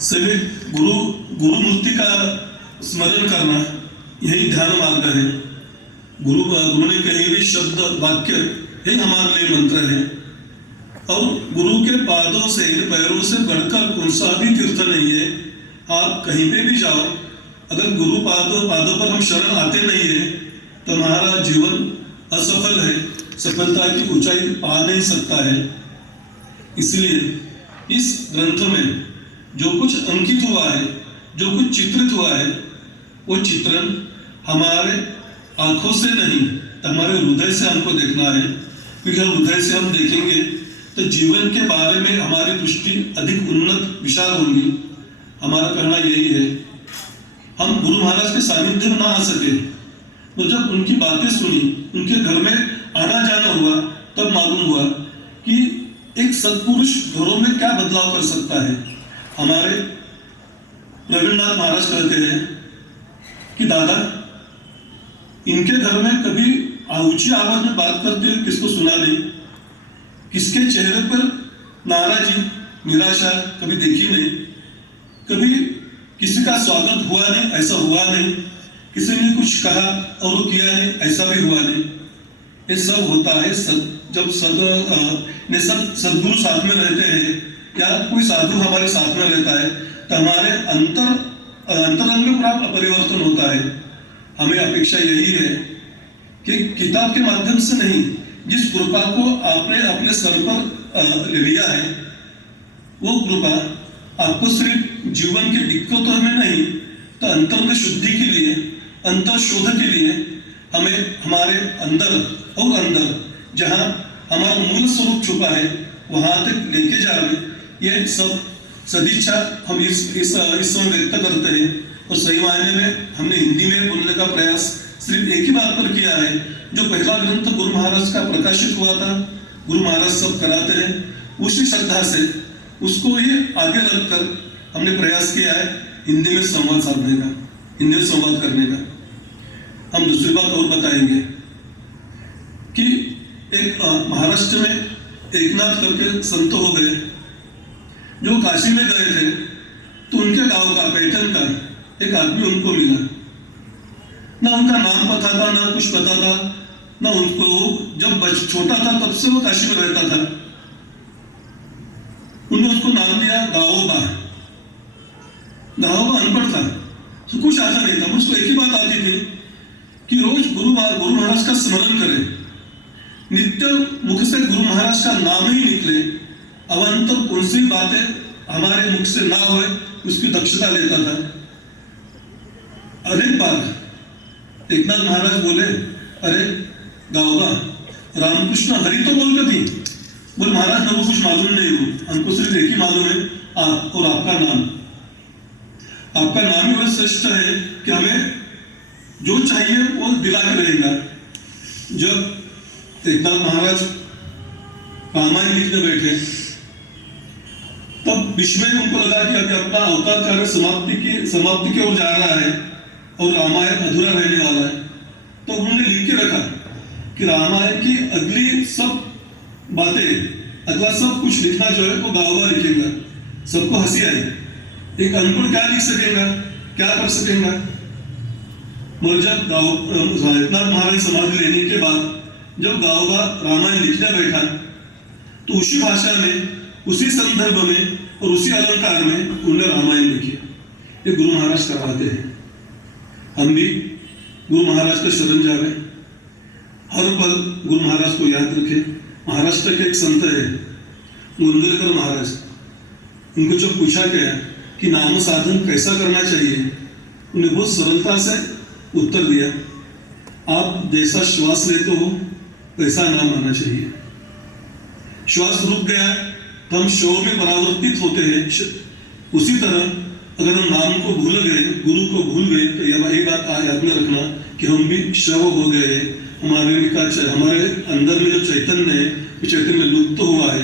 सभी गुरु मूर्ति का स्मरण करना, यही ध्यान मार्ग है। गुरु ने कहे हुए शब्द वाक्य, यही हमारे लिए मंत्र है। और गुरु के पादों से, पैरों से बढ़कर कौन सा भी तीर्थ नहीं है। आप कहीं पे भी जाओ, अगर गुरु पादों पर हम शरण आते नहीं है तो हमारा जीवन असफल है, सफलता की ऊंचाई पा नहीं सकता है। इसलिए इस ग्रंथ में जो कुछ अंकित हुआ है, जो कुछ चित्रित हुआ है, वो चित्रण हमारे आंखों से नहीं, तो हमारे हृदय से हमको देखना है। क्योंकि हम हृदय से हम देखेंगे तो जीवन के बारे में हमारी दृष्टि अधिक उन्नत, विशाल होगी। हमारा कहना यही है, हम गुरु महाराज के सानिध्य में ना आ सके, तो जब उनकी बातें सुनी, उनके घर में आना जाना हुआ, तब मालूम हुआ कि एक सत्पुरुष घरों में क्या बदलाव कर सकता है। हमारे प्रवीणनाथ महाराज कहते हैं कि दादा, इनके घर में कभी ऊंची आवाज में बात करते हुए किसको सुना नहीं, किसके चेहरे पर नाराजी, निराशा कभी देखी नहीं, कभी किसी का स्वागत हुआ नहीं, ऐसा हुआ नहीं, किसी ने कुछ कहा और वो किया नहीं, ऐसा भी हुआ नहीं। ये सब होता है जब सद्गुरु साथ में रहते हैं, या कोई साधु हमारे साथ में रहता है, तो हमारे अंतरंग में पूरा परिवर्तन होता है। हमें अपेक्षा यही है कि किताब के माध्यम से नहीं, जिस कृपा को आपने अपने सर पर लिया है, वो कृपा आपको सिर्फ जीवन की दिक्कतों में नहीं, तो अंतर में शुद्धि के लिए, अंतर शोध के लिए हमें हमारे अंदर और अंदर जहाँ हमारा मूल स्वरूप छुपा है, वहां तक लेके जाए, ये सब सदिच्छा हम इस समय व्यक्त करते हैं। और सही मायने में हमने हिंदी में बोलने का प्रयास सिर्फ एक ही बात पर किया है जो पहला ग्रंथ गुरु महाराज का प्रकाशित हुआ था, गुरु महाराज सब कराते हैं, उसी श्रद्धा से उसको ही आगे रखकर हमने प्रयास किया है हिंदी में संवाद साधने का, हिंदी में संवाद करने का। हम दूसरी बात और बताएंगे कि एक महाराष्ट्र में एकनाथ करके संत हो गए, जो काशी में गए थे, तो उनके गांव का पैठण का एक आदमी उनको मिला। ना उनका नाम पता था, ना कुछ पता था, ना उनको, जब छोटा था तब से वो काशी में रहता था। उन्होंने उसको नाम दिया गाओबा। गाओबा अनपढ़ था, तो कुछ आता नहीं था, उसको एक ही बात आती थी कि रोज गुरु महाराज का स्मरण करे, नित्य मुख से गुरु महाराज का नाम ही निकले, अवंत उनसी बातें हमारे मुख से ना होए, उसकी दक्षता लेता था। अनेक बार एकनाथ महाराज बोले, अरे गाओबा, रामकृष्ण हरि तो बोल कभी, बोले महाराज हमको कुछ मालूम नहीं हो, हमको सिर्फ एक ही मालूम है, आप और आपका नाम। आपका नाम ही वह श्रेष्ठ है कि हमें जो चाहिए वो दिला के रहेगा। जब एकनाथ महाराज रामायण लिखने बैठे, तब बीच में उनको लगा कि अभी अपना अवतार कार्य समाप्ति की ओर जा रहा है और रामायण अधूरा रहने वाला है। तो उन्होंने लिख के रखा कि रामायण की अगली सब बातें, अगला सब कुछ लिखना जो है वो गाओबा लिखेगा। सबको हंसी आई, एक अनपढ़ क्या लिख सकेगा, क्या कर सकेगा। मगर जब एकनाथ महाराज समाधि लेने के बाद जब गाओबा रामायण लिखने बैठा, तो उसी भाषा में, उसी संदर्भ में और उसी अलंकार में उन्होंने रामायण लिखी। ये गुरु महाराज करवाते हैं। हम भी गुरु महाराज का शरण जावे, हर पल गुरु महाराज को याद रखें। महाराष्ट्र के एक संत है गुंदलकर महाराज, उनको जब पूछा गया कि नाम साधन कैसा करना चाहिए, उन्हें बहुत सरलता से उत्तर दिया, आप जैसा श्वास लेते हो वैसा नाम आना चाहिए। श्वास रुक गया तो हम शव में परावर्तित होते हैं, उसी तरह अगर हम नाम को भूल गए, गुरु को भूल गए, तो ये बात याद में रखना कि हम भी शव हो गए। हमारे अंदर में जो चैतन्य है, वो चैतन्य लुप्त हुआ है।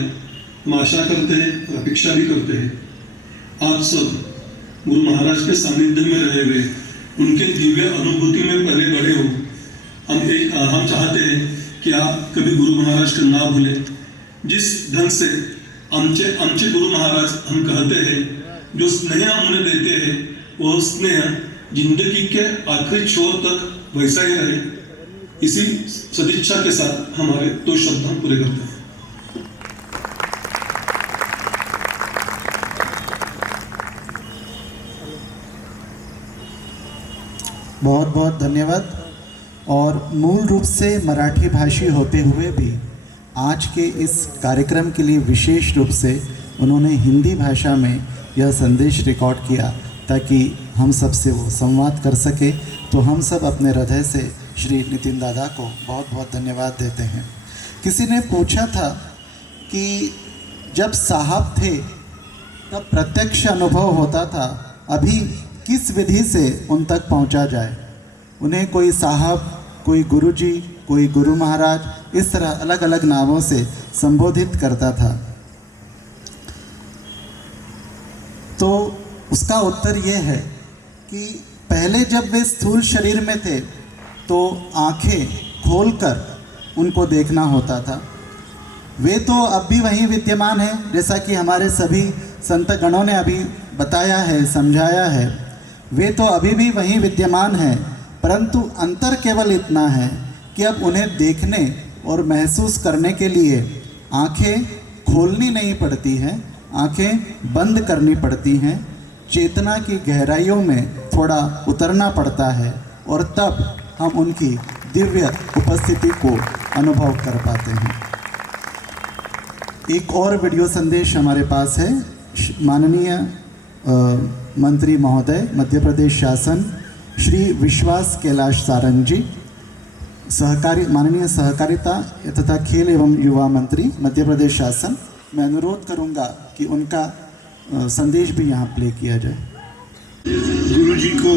हम आशा करते हैं और अपेक्षा भी करते हैं आप सब गुरु महाराज के सानिध्य में रहे हुए, उनके दिव्य अनुभूति में पले बड़े हो। हम चाहते हैं कि आप कभी गुरु महाराज का ना भूलें। जिस ढंग से आमचे गुरु महाराज हम कहते हैं, जो स्नेह हम उन्हें देते हैं, वह स्नेह जिंदगी के आखिरी छोर तक वैसा ही रहे। इसी सदिच्छा के साथ हमारे 2 शब्द हम पूरे करते हैं। बहुत बहुत धन्यवाद। और मूल रूप से मराठी भाषी होते हुए भी आज के इस कार्यक्रम के लिए विशेष रूप से उन्होंने हिंदी भाषा में यह संदेश रिकॉर्ड किया ताकि हम सब से वो संवाद कर सके। तो हम सब अपने हृदय से श्री नितिन दादा को बहुत बहुत धन्यवाद देते हैं। किसी ने पूछा था कि जब साहब थे तब प्रत्यक्ष अनुभव होता था, अभी किस विधि से उन तक पहुंचा जाए। उन्हें कोई साहब, कोई गुरुजी, कोई गुरु महाराज, इस तरह अलग अलग नामों से संबोधित करता था। तो उसका उत्तर यह है कि पहले जब वे स्थूल शरीर में थे तो आंखें खोलकर उनको देखना होता था। वे तो अब भी वहीं विद्यमान हैं, जैसा कि हमारे सभी संत गणों ने अभी बताया है, समझाया है। वे तो अभी भी वहीं विद्यमान हैं, परंतु अंतर केवल इतना है कि अब उन्हें देखने और महसूस करने के लिए आंखें खोलनी नहीं पड़ती हैं, आंखें बंद करनी पड़ती हैं। चेतना की गहराइयों में थोड़ा उतरना पड़ता है और तब हम उनकी दिव्य उपस्थिति को अनुभव कर पाते हैं। एक और वीडियो संदेश हमारे पास है। माननीय मंत्री महोदय, मध्य प्रदेश शासन, श्री विश्वास कैलाश सारंग जी, माननीय सहकारिता तथा खेल एवं युवा मंत्री, मध्य प्रदेश शासन, मैं अनुरोध करूंगा कि उनका संदेश भी यहाँ प्ले किया जाए। गुरु जी को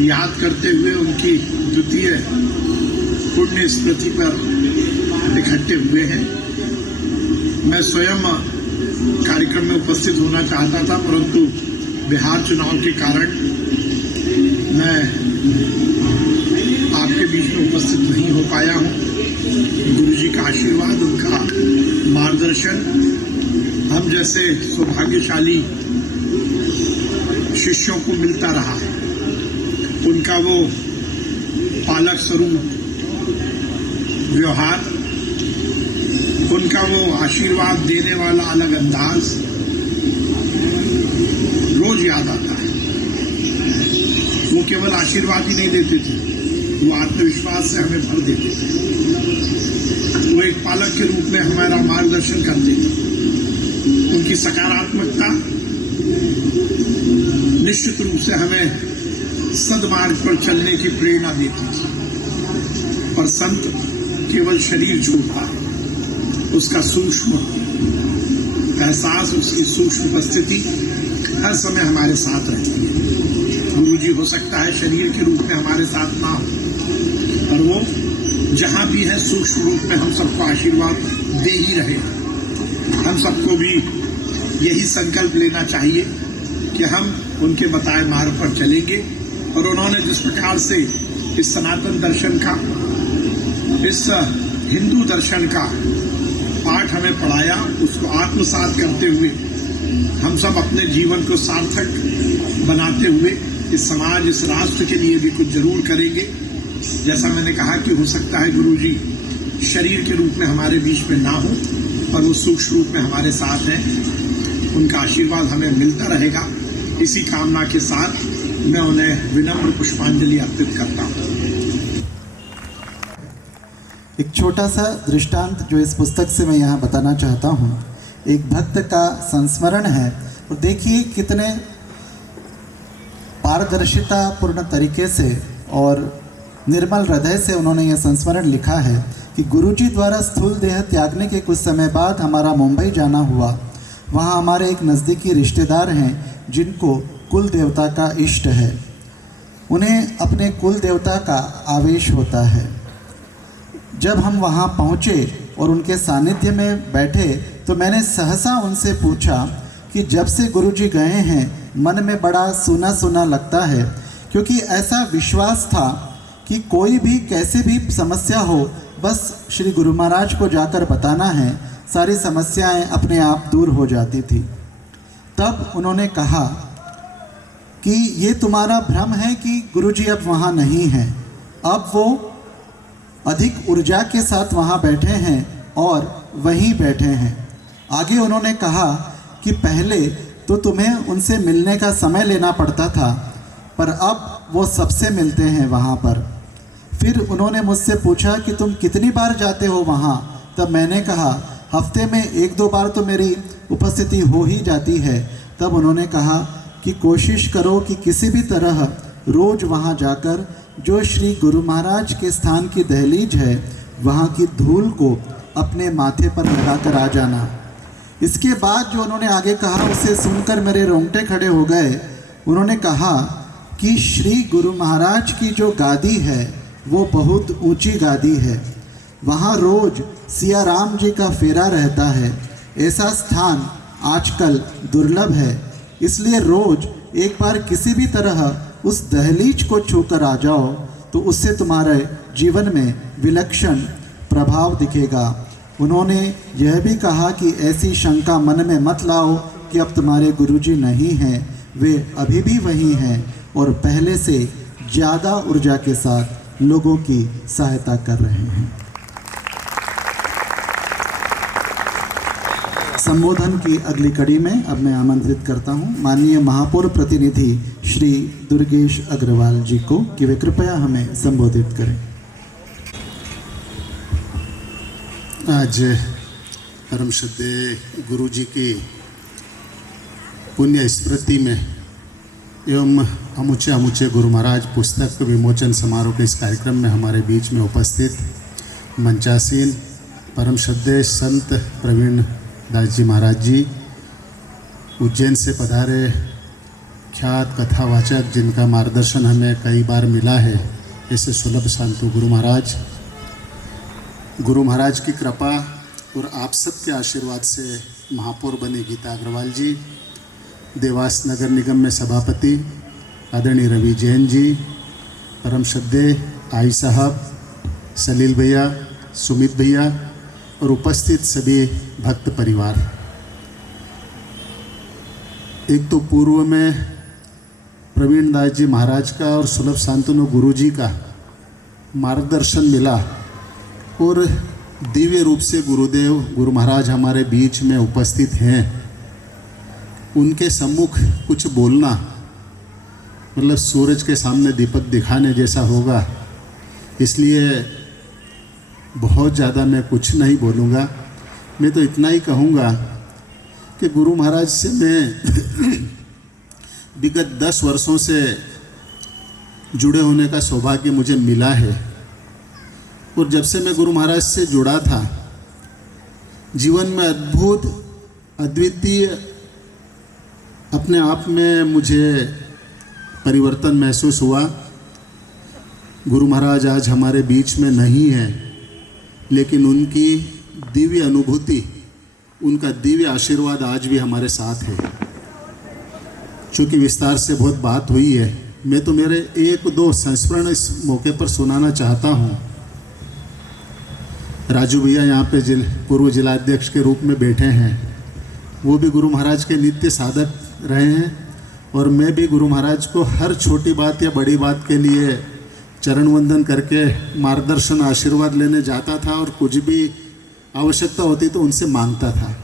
याद करते हुए उनकी द्वितीय पुण्य स्मृति पर इकट्ठे हुए हैं। मैं स्वयं कार्यक्रम में उपस्थित होना चाहता था, परंतु बिहार चुनाव के कारण मैं आपके बीच में उपस्थित नहीं हो पाया हूँ। गुरु जी का आशीर्वाद, उनका मार्गदर्शन हम जैसे सौभाग्यशाली शिष्यों को मिलता रहा है। उनका वो पालक स्वरूप व्यवहार, उनका वो आशीर्वाद देने वाला अलग अंदाज रोज याद आता है। वो केवल आशीर्वाद ही नहीं देते थे, वो आत्मविश्वास से हमें भर देते थे। वो एक पालक के रूप में हमारा मार्गदर्शन करते थे। उनकी सकारात्मकता निश्चित रूप से हमें सद्मार्ग पर चलने की प्रेरणा देती थी। पर संत केवल शरीर छोड़ता है, उसका सूक्ष्म एहसास, उसकी सूक्ष्म उपस्थिति हर समय हमारे साथ रहती है। गुरु जी हो सकता है शरीर के रूप में हमारे साथ ना हो, पर वो जहाँ भी है सूक्ष्म रूप में हम सबको आशीर्वाद दे ही रहे। हम सबको भी यही संकल्प लेना चाहिए कि हम उनके बताए मार्ग पर चलेंगे। और उन्होंने जिस प्रकार से इस सनातन दर्शन का, इस हिंदू दर्शन का पाठ हमें पढ़ाया, उसको आत्मसात करते हुए हम सब अपने जीवन को सार्थक बनाते हुए इस समाज, इस राष्ट्र के लिए भी कुछ जरूर करेंगे। जैसा मैंने कहा कि हो सकता है गुरु जी शरीर के रूप में हमारे बीच में ना हो, पर वो सूक्ष्म रूप में हमारे साथ हैं। उनका आशीर्वाद हमें मिलता रहेगा। इसी कामना के साथ मैं उन्हें विनम्र पुष्पांजलि अर्पित करता हूँ। एक छोटा सा दृष्टांत जो इस पुस्तक से मैं यहाँ बताना चाहता हूँ, एक भक्त का संस्मरण है। और देखिए कितने पारदर्शिता पूर्ण तरीके से और निर्मल हृदय से उन्होंने यह संस्मरण लिखा है कि गुरुजी द्वारा स्थूल देह त्यागने के कुछ समय बाद हमारा मुंबई जाना हुआ। वहाँ हमारे एक नज़दीकी रिश्तेदार हैं जिनको कुल देवता का इष्ट है। उन्हें अपने कुल देवता का आवेश होता है। जब हम वहाँ पहुँचे और उनके सानिध्य में बैठे तो मैंने सहसा उनसे पूछा कि जब से गुरुजी गए हैं मन में बड़ा सूना सूना लगता है, क्योंकि ऐसा विश्वास था कि कोई भी कैसे भी समस्या हो बस श्री गुरु महाराज को जाकर बताना है, सारी समस्याएं अपने आप दूर हो जाती थी। तब उन्होंने कहा कि ये तुम्हारा भ्रम है कि गुरुजी अब वहाँ नहीं हैं, अब वो अधिक ऊर्जा के साथ वहाँ बैठे हैं और वहीं बैठे हैं। आगे उन्होंने कहा कि पहले तो तुम्हें उनसे मिलने का समय लेना पड़ता था, पर अब वो सबसे मिलते हैं वहाँ पर। फिर उन्होंने मुझसे पूछा कि तुम कितनी बार जाते हो वहाँ? तब मैंने कहा हफ्ते में 1-2 बार तो मेरी उपस्थिति हो ही जाती है। तब उन्होंने कहा कि कोशिश करो कि किसी भी तरह रोज़ वहाँ जाकर जो श्री गुरु महाराज के स्थान की दहलीज है वहाँ की धूल को अपने माथे पर लगाकर आ जाना। इसके बाद जो उन्होंने आगे कहा उसे सुनकर मेरे रोंगटे खड़े हो गए। उन्होंने कहा कि श्री गुरु महाराज की जो गादी है वो बहुत ऊंची गादी है, वहाँ रोज़ सिया राम जी का फेरा रहता है। ऐसा स्थान आजकल दुर्लभ है, इसलिए रोज़ एक बार किसी भी तरह उस दहलीज को छूकर आ जाओ तो उससे तुम्हारे जीवन में विलक्षण प्रभाव दिखेगा। उन्होंने यह भी कहा कि ऐसी शंका मन में मत लाओ कि अब तुम्हारे गुरुजी नहीं हैं, वे अभी भी वही हैं और पहले से ज़्यादा ऊर्जा के साथ लोगों की सहायता कर रहे हैं। संबोधन की अगली कड़ी में अब मैं आमंत्रित करता हूं माननीय महापौर प्रतिनिधि श्री दुर्गेश अग्रवाल जी को कि वे कृपया हमें संबोधित करें। आज परम श्रद्धेय गुरु जी की पुण्य स्मृति में एवं अमुचे गुरु महाराज पुस्तक विमोचन समारोह के इस कार्यक्रम में हमारे बीच में उपस्थित मंचासीन परम श्रद्धेय संत प्रवीण दास जी महाराज जी, उज्जैन से पधारे ख्यात कथावाचक जिनका मार्गदर्शन हमें कई बार मिला है, ऐसे सुलभ शांतु गुरु महाराज की कृपा और आप सबके आशीर्वाद से महापौर बने गीता अग्रवाल जी, देवास नगर निगम में सभापति आदरणीय रवि जैन जी, परम श्रद्धेय आई साहब, सलील भैया, सुमित भैया और उपस्थित सभी भक्त परिवार। एक तो पूर्व में प्रवीण दास जी महाराज का और सुलभ शांतनु गुरु जी का मार्गदर्शन मिला और दिव्य रूप से गुरुदेव गुरु महाराज हमारे बीच में उपस्थित हैं। उनके सम्मुख कुछ बोलना मतलब सूरज के सामने दीपक दिखाने जैसा होगा, इसलिए बहुत ज़्यादा मैं कुछ नहीं बोलूँगा। मैं तो इतना ही कहूँगा कि गुरु महाराज से मैं विगत 10 वर्षों से जुड़े होने का सौभाग्य मुझे मिला है और जब से मैं गुरु महाराज से जुड़ा था, जीवन में अद्भुत अद्वितीय अपने आप में मुझे परिवर्तन महसूस हुआ। गुरु महाराज आज हमारे बीच में नहीं है, लेकिन उनकी दिव्य अनुभूति, उनका दिव्य आशीर्वाद आज भी हमारे साथ है। चूँकि विस्तार से बहुत बात हुई है, मैं तो मेरे 1-2 संस्मरण इस मौके पर सुनाना चाहता हूँ। राजू भैया यहाँ पे पूर्व जिलाध्यक्ष के रूप में बैठे हैं, वो भी गुरु महाराज के नित्य साधक रहे हैं और मैं भी गुरु महाराज को हर छोटी बात या बड़ी बात के लिए चरण वंदन करके मार्गदर्शन आशीर्वाद लेने जाता था और कुछ भी आवश्यकता होती तो उनसे मांगता था।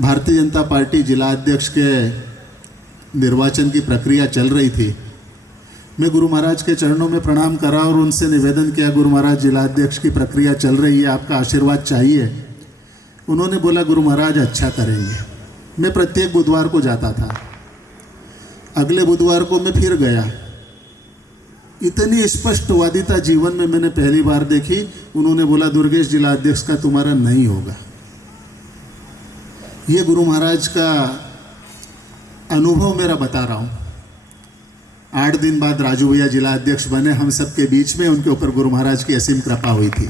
भारतीय जनता पार्टी जिला अध्यक्ष के निर्वाचन की प्रक्रिया चल रही थी। मैं गुरु महाराज के चरणों में प्रणाम करा और उनसे निवेदन किया, गुरु महाराज जिला अध्यक्ष की प्रक्रिया चल रही है, आपका आशीर्वाद चाहिए। उन्होंने बोला गुरु महाराज अच्छा करेंगे। मैं प्रत्येक बुधवार को जाता था। अगले बुधवार को मैं फिर गया। इतनी स्पष्टवादिता जीवन में मैंने पहली बार देखी। उन्होंने बोला दुर्गेश जिला अध्यक्ष का तुम्हारा नहीं होगा। ये गुरु महाराज का अनुभव मेरा बता रहा हूँ। 8 दिन बाद राजू भैया जिला अध्यक्ष बने, हम सबके बीच में उनके ऊपर गुरु महाराज की असीम कृपा हुई थी।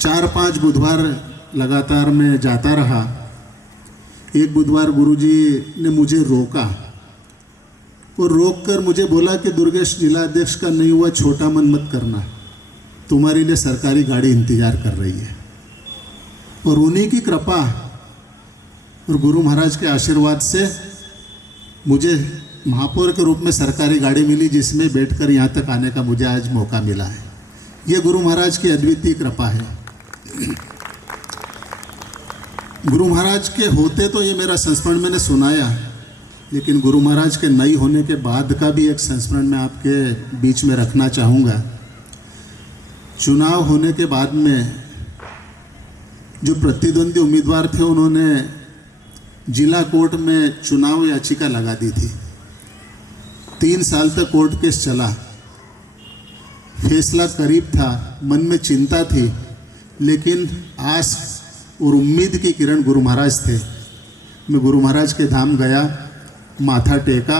4-5 बुधवार लगातार मैं जाता रहा। एक बुधवार गुरुजी ने मुझे रोका और रोक कर मुझे बोला कि दुर्गेश जिला अध्यक्ष का नहीं हुआ, छोटा मन मत करना, तुम्हारे लिए सरकारी गाड़ी इंतजार कर रही है। और उन्हीं की कृपा और गुरु महाराज के आशीर्वाद से मुझे महापौर के रूप में सरकारी गाड़ी मिली, जिसमें बैठकर यहाँ तक आने का मुझे आज मौका मिला है। ये गुरु महाराज की अद्वितीय कृपा है। गुरु महाराज के होते तो ये मेरा संस्मरण मैंने सुनाया, लेकिन गुरु महाराज के नहीं होने के बाद का भी एक संस्मरण मैं आपके बीच में रखना चाहूँगा। चुनाव होने के बाद में जो प्रतिद्वंदी उम्मीदवार थे, उन्होंने जिला कोर्ट में चुनाव याचिका लगा दी थी। 3 साल तक कोर्ट केस चला। फैसला करीब था, मन में चिंता थी, लेकिन आस और उम्मीद की किरण गुरु महाराज थे। मैं गुरु महाराज के धाम गया, माथा टेका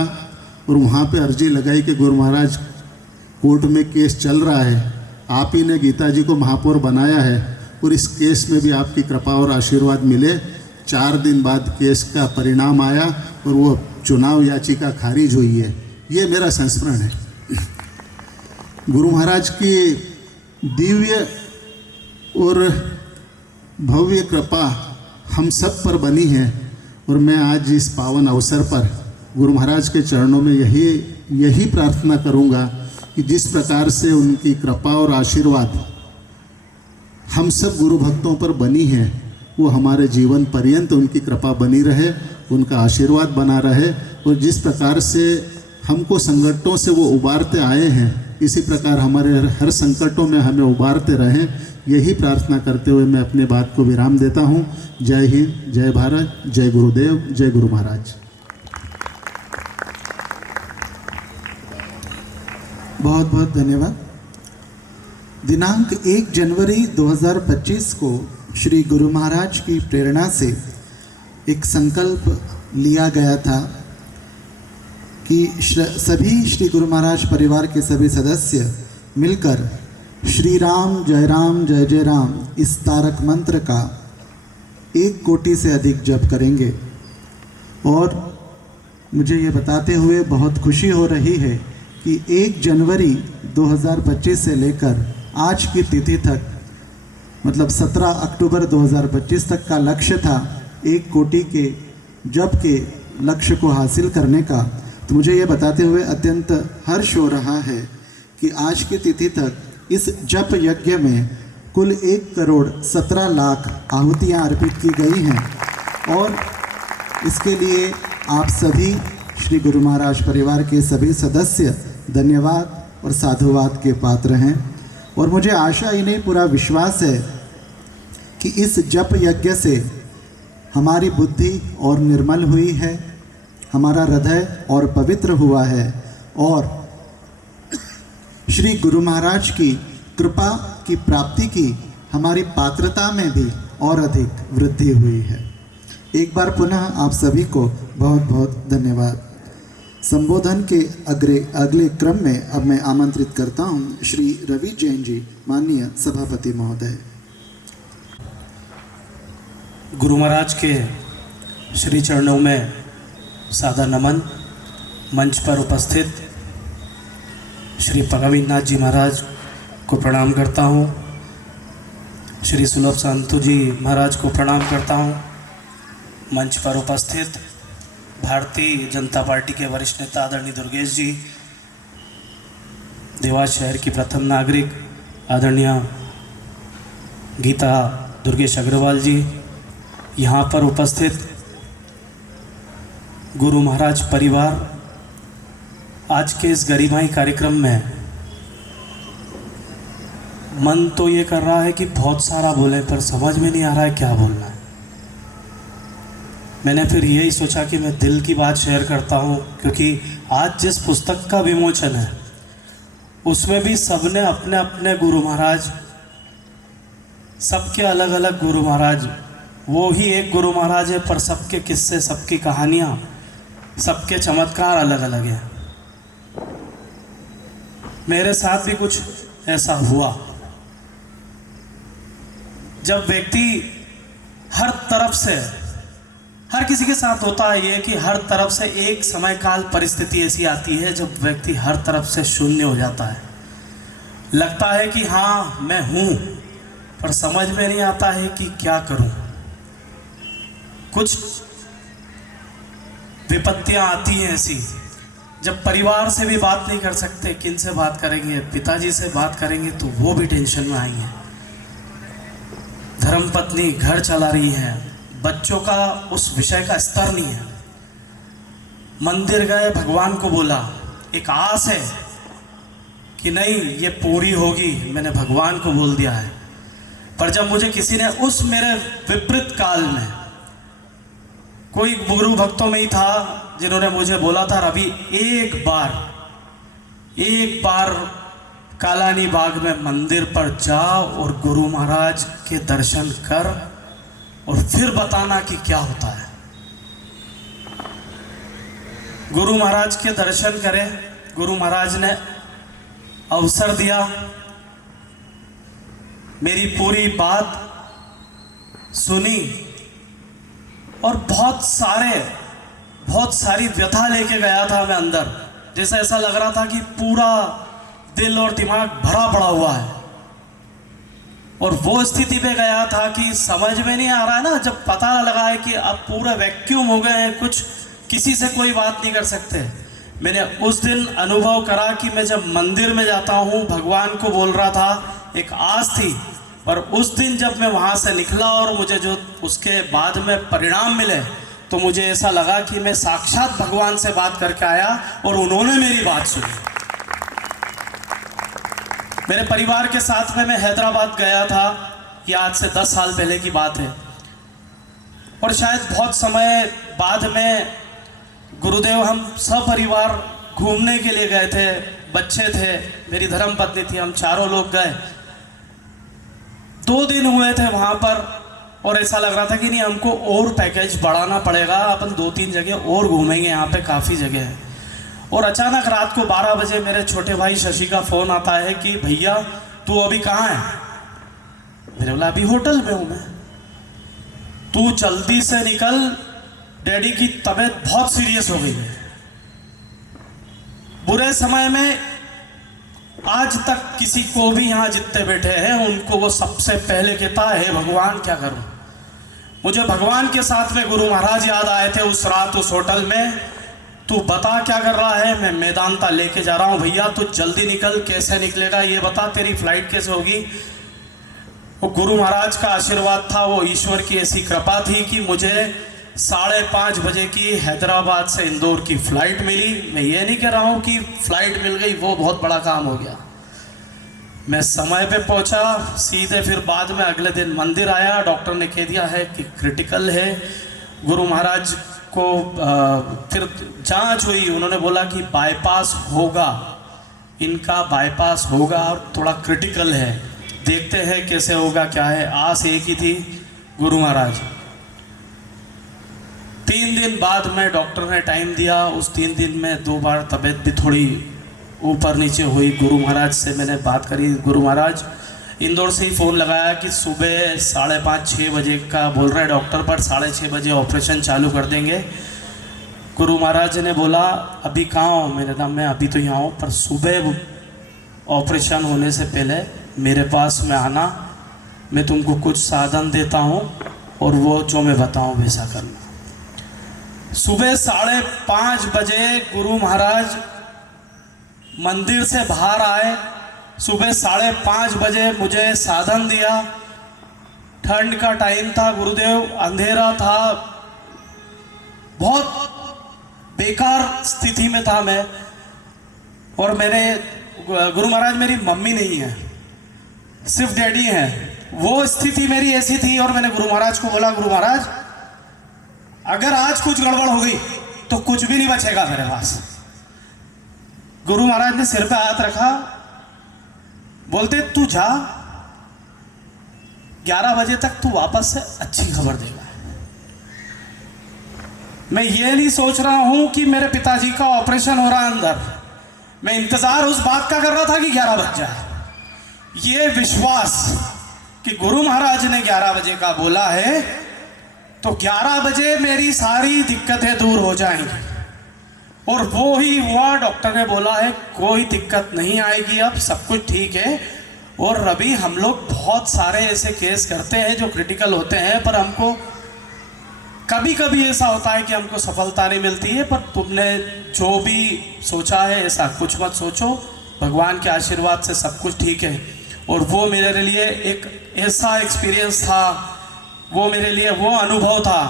और वहाँ पे अर्जी लगाई कि गुरु महाराज कोर्ट में केस चल रहा है, आप ही ने गीता जी को महापौर बनाया है और इस केस में भी आपकी कृपा और आशीर्वाद मिले। 4 दिन बाद केस का परिणाम आया और वो चुनाव याचिका खारिज हुई है। ये मेरा संस्मरण है। गुरु महाराज की दिव्य और भव्य कृपा हम सब पर बनी है और मैं आज इस पावन अवसर पर गुरु महाराज के चरणों में यही प्रार्थना करूंगा कि जिस प्रकार से उनकी कृपा और आशीर्वाद हम सब गुरु भक्तों पर बनी है, वो हमारे जीवन पर्यंत उनकी कृपा बनी रहे, उनका आशीर्वाद बना रहे और जिस प्रकार से हमको संकटों से वो उबारते आए हैं, इसी प्रकार हमारे हर संकटों में हमें उबारते रहें। यही प्रार्थना करते हुए मैं अपने बात को विराम देता हूँ। जय हिंद, जय भारत, जय गुरुदेव, जय गुरु महाराज। बहुत बहुत धन्यवाद। दिनांक 1 जनवरी 2025 को श्री गुरु महाराज की प्रेरणा से एक संकल्प लिया गया था कि सभी श्री गुरु महाराज परिवार के सभी सदस्य मिलकर श्री राम जय जय राम इस तारक मंत्र का 1 कोटि से अधिक जप करेंगे। और मुझे ये बताते हुए बहुत खुशी हो रही है कि 1 जनवरी 2025 से लेकर आज की तिथि तक, मतलब 17 अक्टूबर 2025 तक का लक्ष्य था 1 कोटि के जप के लक्ष्य को हासिल करने का। तो मुझे ये बताते हुए अत्यंत हर्ष हो रहा है कि आज की तिथि तक इस जप यज्ञ में कुल 1,17,00,000 आहुतियाँ अर्पित की गई हैं। और इसके लिए आप सभी श्री गुरु महाराज परिवार के सभी सदस्य धन्यवाद और साधुवाद के पात्र हैं। और मुझे आशा ही नहीं, पूरा विश्वास है कि इस जप यज्ञ से हमारी बुद्धि और निर्मल हुई है, हमारा हृदय और पवित्र हुआ है, और श्री गुरु महाराज की कृपा की प्राप्ति की हमारी पात्रता में भी और अधिक वृद्धि हुई है। एक बार पुनः आप सभी को बहुत बहुत धन्यवाद। संबोधन के अगले क्रम में अब मैं आमंत्रित करता हूं श्री रवि जैन जी, माननीय सभापति महोदय। गुरु महाराज के श्री चरणों में सादा नमन। मंच पर उपस्थित श्री पगवीनाथ जी महाराज को प्रणाम करता हूँ। श्री सुलभ संतु जी महाराज को प्रणाम करता हूँ। मंच पर उपस्थित भारतीय जनता पार्टी के वरिष्ठ नेता आदरणीय दुर्गेश जी, देवास शहर की प्रथम नागरिक आदरणीय गीता दुर्गेश अग्रवाल जी, यहाँ पर उपस्थित गुरु महाराज परिवार, आज के इस गरिमाई कार्यक्रम में मन तो ये कर रहा है कि बहुत सारा बोले, पर समझ में नहीं आ रहा है क्या बोलना है। मैंने फिर यही सोचा कि मैं दिल की बात शेयर करता हूँ, क्योंकि आज जिस पुस्तक का विमोचन है उसमें भी सबने अपने अपने गुरु महाराज, सबके अलग अलग गुरु महाराज, वो ही एक गुरु महाराज है, पर सबके किस्से, सबकी कहानियाँ, सबके चमत्कार अलग अलग हैं। मेरे साथ भी कुछ ऐसा हुआ जब व्यक्ति हर तरफ से, हर किसी के साथ होता है ये कि हर तरफ से एक समय काल परिस्थिति ऐसी आती है जब व्यक्ति हर तरफ से शून्य हो जाता है। लगता है कि हाँ मैं हूँ, पर समझ में नहीं आता है कि क्या करूँ। कुछ विपत्तियाँ आती हैं ऐसी जब परिवार से भी बात नहीं कर सकते, किन से बात करेंगे, पिताजी से बात करेंगे तो वो भी टेंशन में आएंगे। धर्मपत्नी घर चला रही है, बच्चों का उस विषय का स्तर नहीं है। मंदिर गए, भगवान को बोला, एक आस है कि नहीं ये पूरी होगी, मैंने भगवान को बोल दिया है। पर जब मुझे किसी ने उस मेरे विपरीत काल में, कोई गुरु भक्तों में ही था जिन्होंने मुझे बोला था, रवि एक बार कालानी बाग में मंदिर पर जाओ और गुरु महाराज के दर्शन कर और फिर बताना कि क्या होता है। गुरु महाराज के दर्शन करें, गुरु महाराज ने अवसर दिया, मेरी पूरी बात सुनी और बहुत सारी व्यथा लेके गया था मैं अंदर। जैसा ऐसा लग रहा था कि पूरा दिल और दिमाग भरा पड़ा हुआ है। और वो स्थिति पे गया था कि समझ में नहीं आ रहा है ना, जब पता लगा है कि अब पूरा वैक्यूम हो गए हैं, कुछ किसी से कोई बात नहीं कर सकते। मैंने उस दिन अनुभव करा कि मैं जब मंदिर में जाता हूँ, भगवान को बोल रहा था, एक आस थी, पर उस दिन जब मैं वहाँ से निकला और मुझे जो उसके बाद में परिणाम मिले, तो मुझे ऐसा लगा कि मैं साक्षात भगवान से बात करके आया और उन्होंने मेरी बात सुनी। मेरे परिवार के साथ में मैं हैदराबाद गया था, ये आज से 10 साल पहले की बात है। और शायद बहुत समय बाद में गुरुदेव, हम सपरिवार घूमने के लिए गए थे, बच्चे थे, मेरी धर्मपत्नी थी, हम चारों लोग गए। 2 दिन हुए थे वहाँ पर और ऐसा लग रहा था कि नहीं हमको और पैकेज बढ़ाना पड़ेगा, अपन 2-3 जगह और घूमेंगे, यहाँ पे काफ़ी जगह है। और अचानक रात को 12 बजे मेरे छोटे भाई शशि का फ़ोन आता है कि भैया तू अभी कहाँ है? मैंने बोला अभी होटल में हूँ मैं। तू जल्दी से निकल, डैडी की तबीयत बहुत सीरियस हो गई है। बुरे समय में आज तक किसी को भी यहाँ जितने बैठे हैं उनको वो सबसे पहले कहता है भगवान क्या करूं। मुझे भगवान के साथ में गुरु महाराज याद आए थे उस रात उस होटल में। तू बता क्या कर रहा है? मैं मैदानता लेके जा रहा हूँ। भैया तू जल्दी निकल, कैसे निकलेगा ये बता, तेरी फ्लाइट कैसे होगी? वो गुरु महाराज का आशीर्वाद था, वो ईश्वर की ऐसी कृपा थी कि मुझे 5:30 बजे की हैदराबाद से इंदौर की फ़्लाइट मिली। मैं ये नहीं कह रहा हूँ कि फ़्लाइट मिल गई वो बहुत बड़ा काम हो गया। मैं समय पे पहुँचा, सीधे फिर बाद में अगले दिन मंदिर आया। डॉक्टर ने कह दिया है कि क्रिटिकल है। गुरु महाराज को फिर जांच हुई, उन्होंने बोला कि बाईपास होगा, इनका बाईपास होगा और थोड़ा क्रिटिकल है, देखते हैं कैसे होगा क्या है। आस एक ही थी, गुरु महाराज। 3 दिन बाद में डॉक्टर ने टाइम दिया। उस 3 दिन में 2 बार तबीयत भी थोड़ी ऊपर नीचे हुई। गुरु महाराज से मैंने बात करी। गुरु महाराज इंदौर से ही फ़ोन लगाया कि सुबह 5:30-6 बजे का बोल रहे डॉक्टर, पर 6:30 बजे ऑपरेशन चालू कर देंगे। गुरु महाराज ने बोला अभी कहाँ हो? मैंने कहा मैं अभी तो यहाँ हूँ, पर सुबह ऑपरेशन होने से पहले मेरे पास में आना, मैं तुमको कुछ साधन देता हूँ और वो जो मैं बताऊँ वैसा करना। सुबह 5:30 बजे गुरु महाराज मंदिर से बाहर आए। सुबह 5:30 बजे मुझे साधन दिया। ठंड का टाइम था गुरुदेव, अंधेरा था, बहुत बेकार स्थिति में था मैं। और मैंने गुरु महाराज मेरी मम्मी नहीं है, सिर्फ डैडी हैं। वो स्थिति मेरी ऐसी थी और मैंने गुरु महाराज को बोला गुरु महाराज अगर आज कुछ गड़बड़ हो गई तो कुछ भी नहीं बचेगा मेरे पास। गुरु महाराज ने सिर पे हाथ रखा, बोलते तू जा, 11 बजे तक तू वापस से अच्छी खबर देगा। मैं ये नहीं सोच रहा हूं कि मेरे पिताजी का ऑपरेशन हो रहा है अंदर, मैं इंतजार उस बात का कर रहा था कि 11 बज जाए। ये विश्वास कि गुरु महाराज ने 11 बजे का बोला है तो 11 बजे मेरी सारी दिक्कतें दूर हो जाएंगी। और वो ही हुआ। डॉक्टर ने बोला है कोई दिक्कत नहीं आएगी, अब सब कुछ ठीक है। और रवि हम लोग बहुत सारे ऐसे केस करते हैं जो क्रिटिकल होते हैं, पर हमको कभी कभी ऐसा होता है कि हमको सफलता नहीं मिलती है। पर तुमने जो भी सोचा है ऐसा कुछ मत सोचो, भगवान के आशीर्वाद से सब कुछ ठीक है। और वो मेरे लिए एक ऐसा एक्सपीरियंस था, वो मेरे लिए वो अनुभव था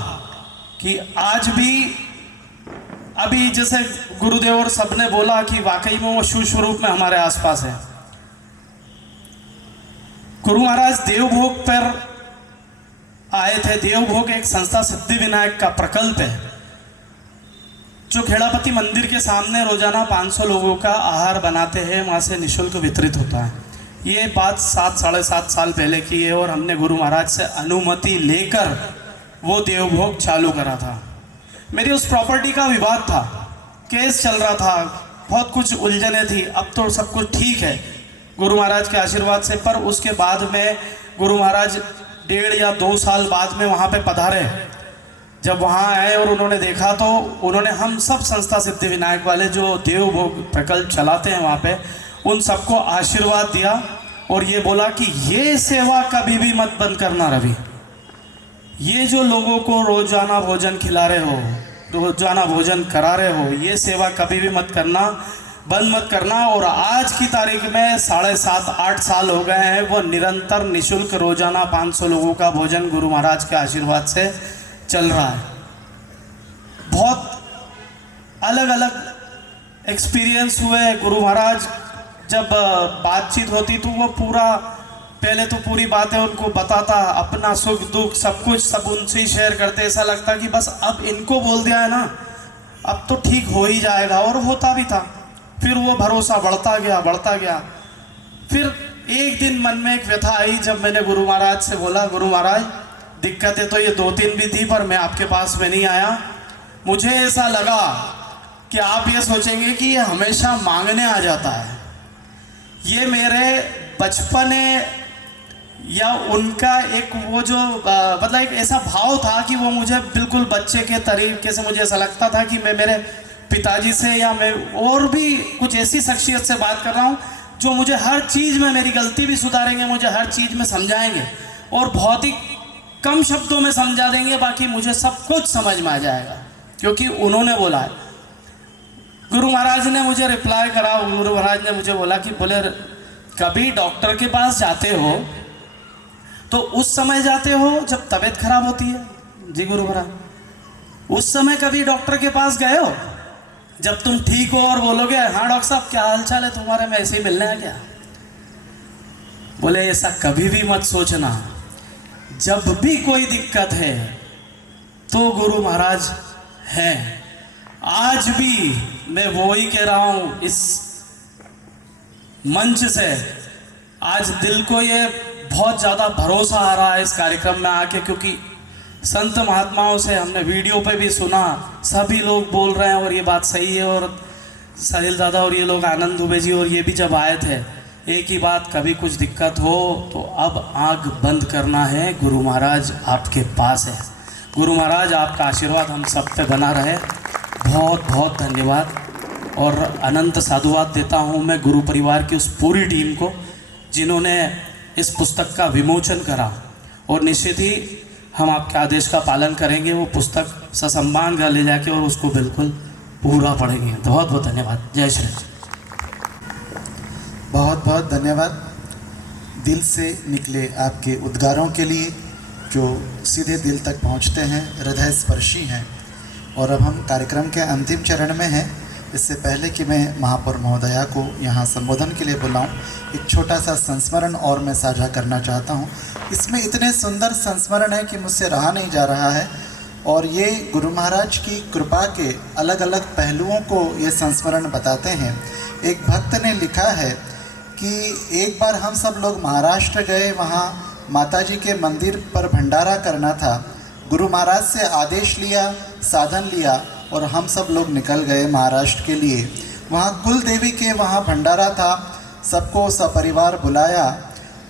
कि आज भी अभी जैसे गुरुदेव और सब ने बोला कि वाकई में वो शिव स्वरूप में हमारे आसपास है। गुरु महाराज देवभोग पर आए थे। देवभोग एक संस्था सिद्धि विनायक का प्रकल्प है जो खेड़ापति मंदिर के सामने रोजाना 500 लोगों का आहार बनाते हैं, वहाँ से निःशुल्क वितरित होता है। ये बात 7-7.5 साल पहले की है और हमने गुरु महाराज से अनुमति लेकर वो देवभोग चालू करा था। मेरी उस प्रॉपर्टी का विवाद था, केस चल रहा था, बहुत कुछ उलझने थी। अब तो सब कुछ ठीक है गुरु महाराज के आशीर्वाद से। पर उसके बाद में गुरु महाराज 1.5 या 2 साल बाद में वहाँ पे पधारे। जब वहाँ आए और उन्होंने देखा तो उन्होंने हम सब संस्था सिद्धि विनायक वाले जो देवभोग प्रकल्प चलाते हैं वहाँ पे, उन सबको आशीर्वाद दिया और ये बोला कि ये सेवा कभी भी मत बंद करना रवि। ये जो लोगों को रोजाना भोजन खिला रहे हो, रोजाना भोजन करा रहे हो, ये सेवा कभी भी मत करना, बंद मत करना। और आज की तारीख में 7.5-8 साल हो गए हैं, वो निरंतर निःशुल्क रोजाना 500 लोगों का भोजन गुरु महाराज के आशीर्वाद से चल रहा है। बहुत अलग अलग एक्सपीरियंस हुए। गुरु महाराज जब बातचीत होती तो वो पूरा पहले तो पूरी बातें उनको बताता, अपना सुख दुख सब कुछ सब उनसे ही शेयर करते। ऐसा लगता कि बस अब इनको बोल दिया है ना, अब तो ठीक हो ही जाएगा, और होता भी था। फिर वो भरोसा बढ़ता गया। फिर एक दिन मन में एक व्यथा आई जब मैंने गुरु महाराज से बोला गुरु महाराज दिक्कतें तो ये 2-3 भी थी, पर मैं आपके पास में नहीं आया। मुझे ऐसा लगा कि आप ये सोचेंगे कि ये हमेशा मांगने आ जाता है। ये मेरे बचपने या उनका एक वो जो मतलब एक ऐसा भाव था कि वो मुझे बिल्कुल बच्चे के तरीके से मुझे ऐसा लगता था कि मैं मेरे पिताजी से या मैं और भी कुछ ऐसी शख्सियत से बात कर रहा हूँ जो मुझे हर चीज़ में मेरी गलती भी सुधारेंगे, मुझे हर चीज़ में समझाएंगे और बहुत ही कम शब्दों में समझा देंगे, बाकी मुझे सब कुछ समझ में आ जाएगा क्योंकि उन्होंने बोला है। गुरु महाराज ने मुझे रिप्लाई करा, गुरु महाराज ने मुझे बोला कि बोले कभी डॉक्टर के पास जाते हो तो उस समय जाते हो जब तबीयत खराब होती है? जी गुरु महाराज। उस समय कभी डॉक्टर के पास गए हो जब तुम ठीक हो और बोलोगे हाँ डॉक्टर साहब क्या हाल चाल है तुम्हारे, में ऐसे ही मिलने आ गया? बोले ऐसा कभी भी मत सोचना, जब भी कोई दिक्कत है तो गुरु महाराज हैं। आज भी मैं वो ही कह रहा हूँ इस मंच से, आज दिल को ये बहुत ज़्यादा भरोसा आ रहा है इस कार्यक्रम में आके, क्योंकि संत महात्माओं से हमने वीडियो पे भी सुना, सभी लोग बोल रहे हैं और ये बात सही है। और साहिल दादा और ये लोग, आनंद दुबे जी और ये भी जब आए थे, एक ही बात, कभी कुछ दिक्कत हो तो अब आँख बंद करना है, गुरु महाराज आपके पास है। गुरु महाराज आपका आशीर्वाद हम सब पे बना रहे। बहुत बहुत धन्यवाद और अनंत साधुवाद देता हूँ मैं गुरु परिवार की उस पूरी टीम को जिन्होंने इस पुस्तक का विमोचन करा, और निश्चित ही हम आपके आदेश का पालन करेंगे। वो पुस्तक ससम्मान घर ले जाके और उसको बिल्कुल पूरा पढ़ेंगे। बहुत बहुत धन्यवाद। जय श्री राम। बहुत बहुत धन्यवाद दिल से निकले आपके उद्गारों के लिए, जो सीधे दिल तक पहुंचते हैं, हृदय स्पर्शी हैं। और अब हम कार्यक्रम के अंतिम चरण में हैं। इससे पहले कि मैं महापौर महोदया को यहाँ संबोधन के लिए बुलाऊं, एक छोटा सा संस्मरण और मैं साझा करना चाहता हूँ। इसमें इतने सुंदर संस्मरण है कि मुझसे रहा नहीं जा रहा है, और ये गुरु महाराज की कृपा के अलग अलग पहलुओं को ये संस्मरण बताते हैं। एक भक्त ने लिखा है कि एक बार हम सब लोग महाराष्ट्र गए, वहाँ माताजी के मंदिर पर भंडारा करना था। गुरु महाराज से आदेश लिया, साधन लिया और हम सब लोग निकल गए महाराष्ट्र के लिए। वहाँ कुल देवी के वहाँ भंडारा था, सबको सपरिवार बुलाया।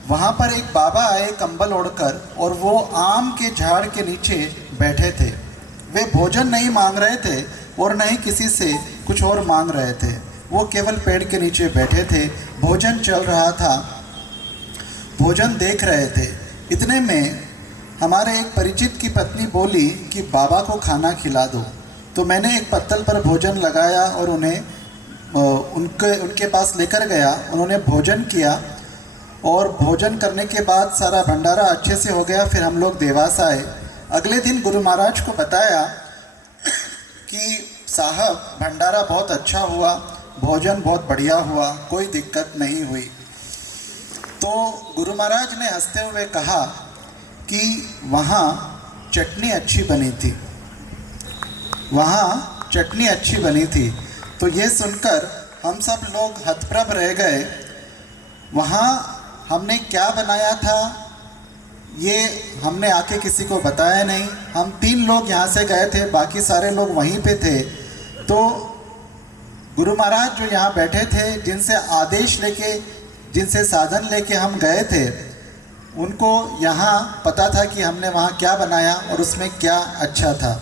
वहाँ पर एक बाबा आए कंबल ओढ़कर, और वो आम के झाड़ के नीचे बैठे थे। वे भोजन नहीं मांग रहे थे और न ही किसी से कुछ और मांग रहे थे, वो केवल पेड़ के नीचे बैठे थे। भोजन चल रहा था, भोजन देख रहे थे। इतने में हमारे एक परिचित की पत्नी बोली कि बाबा को खाना खिला दो। तो मैंने एक पत्तल पर भोजन लगाया और उन्हें उनके पास लेकर गया। उन्होंने भोजन किया और भोजन करने के बाद सारा भंडारा अच्छे से हो गया। फिर हम लोग देवास आए। अगले दिन गुरु महाराज को बताया कि साहब भंडारा बहुत अच्छा हुआ, भोजन बहुत बढ़िया हुआ, कोई दिक्कत नहीं हुई। तो गुरु महाराज ने हंसते हुए कहा कि वहाँ चटनी अच्छी बनी थी, वहाँ चटनी अच्छी बनी थी। तो ये सुनकर हम सब लोग हतप्रभ रह गए। वहाँ हमने क्या बनाया था ये हमने आके किसी को बताया नहीं। हम 3 लोग यहाँ से गए थे, बाकी सारे लोग वहीं पे थे। तो गुरु महाराज जो यहाँ बैठे थे, जिनसे आदेश लेके, जिनसे साधन लेके हम गए थे, उनको यहाँ पता था कि हमने वहाँ क्या बनाया और उसमें क्या अच्छा था।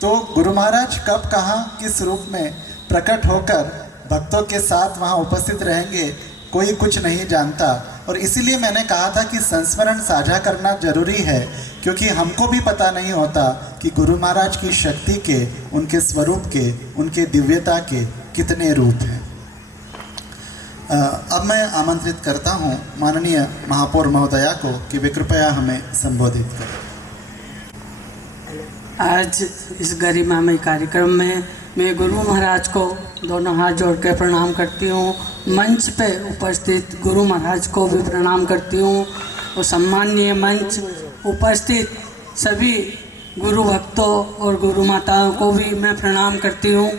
तो गुरु महाराज कब कहाँ किस रूप में प्रकट होकर भक्तों के साथ वहाँ उपस्थित रहेंगे, कोई कुछ नहीं जानता। और इसीलिए मैंने कहा था कि संस्मरण साझा करना जरूरी है, क्योंकि हमको भी पता नहीं होता कि गुरु महाराज की शक्ति के, उनके स्वरूप के, उनके दिव्यता के कितने रूप हैं। अब मैं आमंत्रित करता हूँ माननीय महापौर महोदया को कि वे कृपया हमें संबोधित करें। आज इस गरिमामय कार्यक्रम में मैं गुरु महाराज को दोनों हाथ जोड़ के प्रणाम करती हूँ। मंच पे उपस्थित गुरु महाराज को भी प्रणाम करती हूँ और सम्माननीय मंच उपस्थित सभी गुरु भक्तों और गुरु माताओं को भी मैं प्रणाम करती हूँ।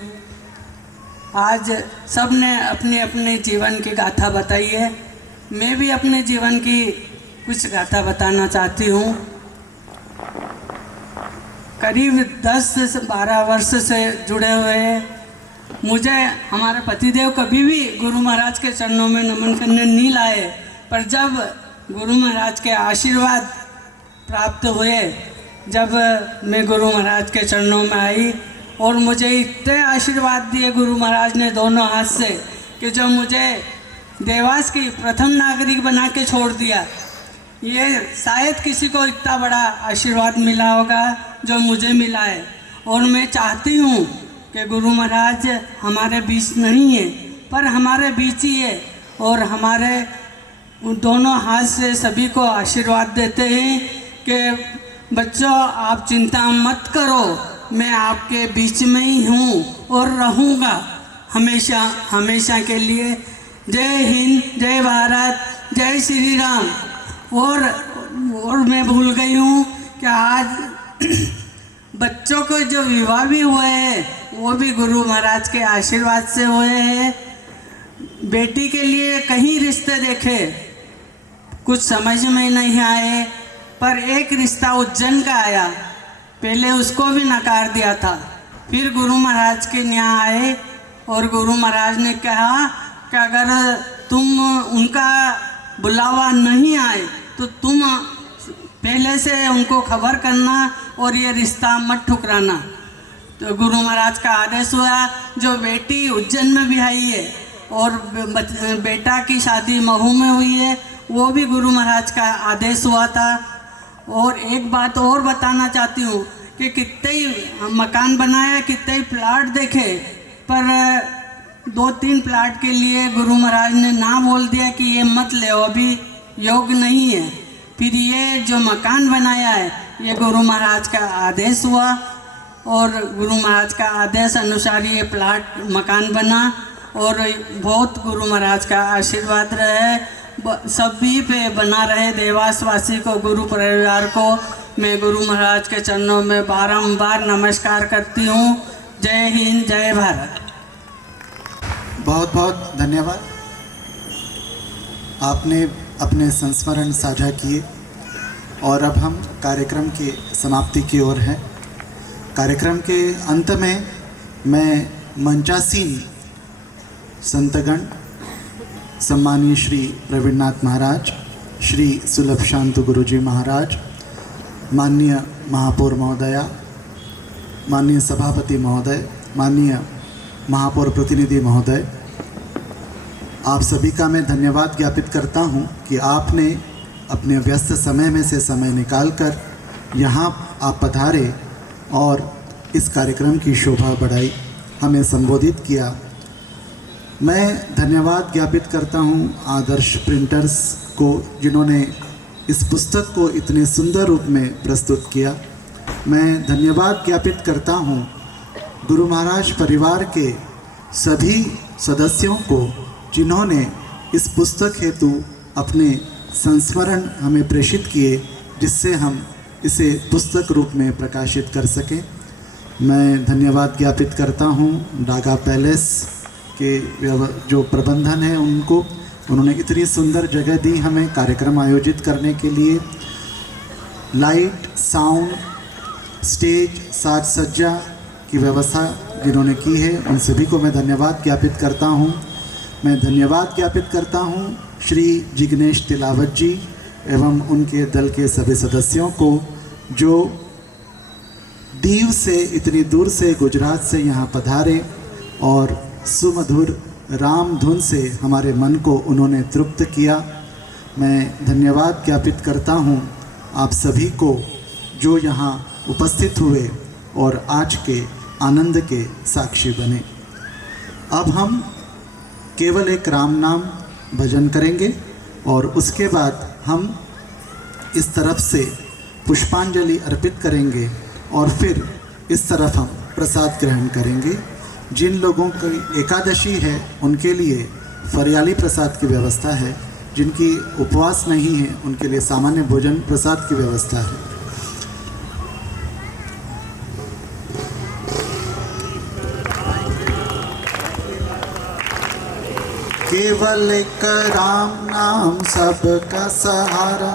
आज सब ने अपनी अपने जीवन की गाथा बताई है। मैं भी अपने जीवन की कुछ गाथा बताना चाहती हूँ। करीब 10 से 12 वर्ष से जुड़े हुए हैं। मुझे हमारे पतिदेव कभी भी गुरु महाराज के चरणों में नमन करने नहीं लाए, पर जब गुरु महाराज के आशीर्वाद प्राप्त हुए, जब मैं गुरु महाराज के चरणों में आई और मुझे इतने आशीर्वाद दिए गुरु महाराज ने दोनों हाथ से कि जब मुझे देवास की प्रथम नागरिक बना के छोड़ दिया, ये शायद किसी को इतना बड़ा आशीर्वाद मिला होगा जो मुझे मिला है। और मैं चाहती हूँ कि गुरु महाराज हमारे बीच नहीं है, पर हमारे बीच ही है और हमारे दोनों हाथ से सभी को आशीर्वाद देते हैं कि बच्चों आप चिंता मत करो, मैं आपके बीच में ही हूँ और रहूँगा हमेशा हमेशा के लिए। जय हिंद, जय भारत, जय श्री राम। और मैं भूल गई हूँ कि आज बच्चों को जो विवाह भी हुए हैं वो भी गुरु महाराज के आशीर्वाद से हुए हैं। बेटी के लिए कहीं रिश्ते देखे, कुछ समझ में नहीं आए, पर एक रिश्ता उज्जैन का आया, पहले उसको भी नकार दिया था। फिर गुरु महाराज के यहाँ आए और गुरु महाराज ने कहा कि अगर तुम उनका बुलावा नहीं आए तो तुम पहले से उनको खबर करना और ये रिश्ता मत ठुकराना। तो गुरु महाराज का आदेश हुआ। जो बेटी उज्जैन में भी आई है और बेटा की शादी महू में हुई है, वो भी गुरु महाराज का आदेश हुआ था। और एक बात और बताना चाहती हूँ कि कितने ही मकान बनाया, कितने ही प्लाट देखे, पर 2-3 प्लाट के लिए गुरु महाराज ने ना बोल दिया कि ये मत ले, अभी योग नहीं है। फिर ये जो मकान बनाया है ये गुरु महाराज का आदेश हुआ और गुरु महाराज का आदेश अनुसार ये प्लाट मकान बना और बहुत गुरु महाराज का आशीर्वाद रहे, सभी पे बना रहे। देवासवासी को, गुरु परिवार को मैं गुरु महाराज के चरणों में बारंबार नमस्कार करती हूँ। जय हिंद, जय भारत। बहुत बहुत धन्यवाद। आपने अपने संस्मरण साझा किए और अब हम कार्यक्रम की समाप्ति की ओर हैं। कार्यक्रम के अंत में मैं मंचासीन संतगण सम्मानीय श्री प्रवीणनाथ महाराज, श्री सुलभ शांत गुरुजी महाराज, माननीय महापौर महोदया, माननीय सभापति महोदय, माननीय महापौर प्रतिनिधि महोदय, आप सभी का मैं धन्यवाद ज्ञापित करता हूं कि आपने अपने व्यस्त समय में से समय निकालकर यहाँ आप पधारे और इस कार्यक्रम की शोभा बढ़ाई, हमें संबोधित किया। मैं धन्यवाद ज्ञापित करता हूं आदर्श प्रिंटर्स को, जिन्होंने इस पुस्तक को इतने सुंदर रूप में प्रस्तुत किया। मैं धन्यवाद ज्ञापित करता हूं गुरु महाराज परिवार के सभी सदस्यों को, जिन्होंने इस पुस्तक हेतु अपने संस्मरण हमें प्रेषित किए, जिससे हम इसे पुस्तक रूप में प्रकाशित कर सकें। मैं धन्यवाद ज्ञापित करता हूं डागा पैलेस के जो प्रबंधन है उनको, उन्होंने इतनी सुंदर जगह दी हमें कार्यक्रम आयोजित करने के लिए। लाइट, साउंड, स्टेज, साज सज्जा की व्यवस्था जिन्होंने की है, उन सभी को मैं धन्यवाद ज्ञापित करता हूं। मैं धन्यवाद ज्ञापित करता हूं श्री जिग्नेश तिलावत जी एवं उनके दल के सभी सदस्यों को, जो दीव से इतनी दूर से, गुजरात से यहाँ पधारे और सुमधुर राम धुन से हमारे मन को उन्होंने तृप्त किया। मैं धन्यवाद ज्ञापित करता हूँ आप सभी को जो यहाँ उपस्थित हुए और आज के आनंद के साक्षी बने। अब हम केवल एक राम नाम भजन करेंगे और उसके बाद हम इस तरफ से पुष्पांजलि अर्पित करेंगे और फिर इस तरफ हम प्रसाद ग्रहण करेंगे। जिन लोगों की एकादशी है उनके लिए फरियाली प्रसाद की व्यवस्था है, जिनकी उपवास नहीं है उनके लिए सामान्य भोजन प्रसाद की व्यवस्था है। केवल एक राम नाम सबका सहारा,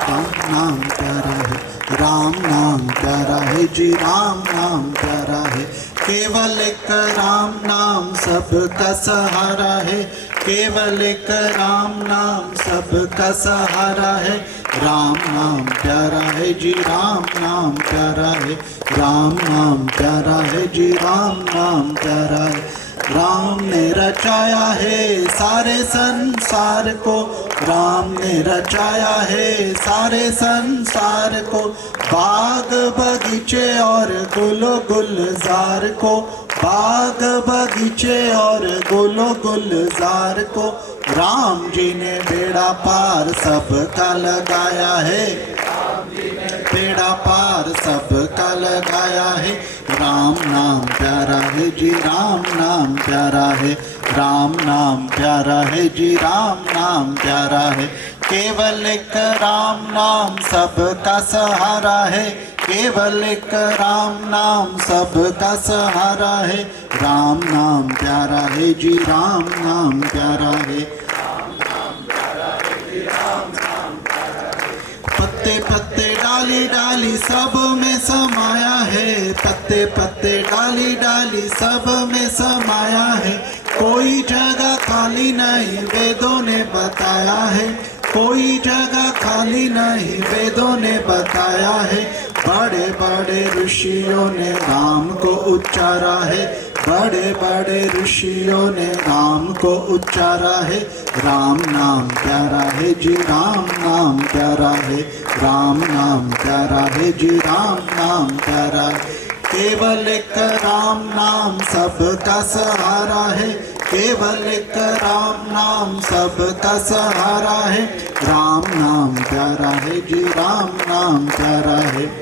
राम नाम प्यारा है, राम नाम प्यारा है जी, राम नाम प्यारा है। केवल एक राम नाम सबका सहारा है, केवल एक राम नाम सबका सहारा है। राम नाम प्यारा है जी, राम नाम प्यारा है। राम नाम प्यारा है जी, राम नाम प्यारा है। राम ने रचाया है सारे संसार को, राम ने रचाया है सारे संसार को। बाग बगीचे और गुलो गुलजार को, बाग बगीचे और गुलो गुलजार को। राम जी ने बेड़ा पार सबका लगाया है, बेड़ा पार सबका लगाया है। राम नाम प्यारा है जी, राम नाम प्यारा है। राम नाम प्यारा है जी, राम नाम प्यारा है। केवल एक राम नाम सबका सहारा है, केवल एक राम नाम सबका सहारा है। राम नाम प्यारा है जी, राम नाम प्यारा है। पत्ते पत्ते डाली डाली सब में समाया है, पत्ते पत्ते डाली डाली सब में समाया है। कोई जगह खाली नहीं वेदों ने बताया है, कोई जगह खाली नहीं वेदों ने बताया है। बड़े बड़े ऋषियों ने राम को उच्चारा है, बड़े बड़े ऋषियों ने राम को उच्चारा है। राम नाम प्यारा है जी, राम नाम प्यारा है। राम नाम प्यारा है जी, राम नाम प्यारा है। केवल एक राम नाम सबका सहारा है, केवल एक राम नाम सबका सहारा है। राम नाम प्यारा है जी, राम नाम प्यारा है।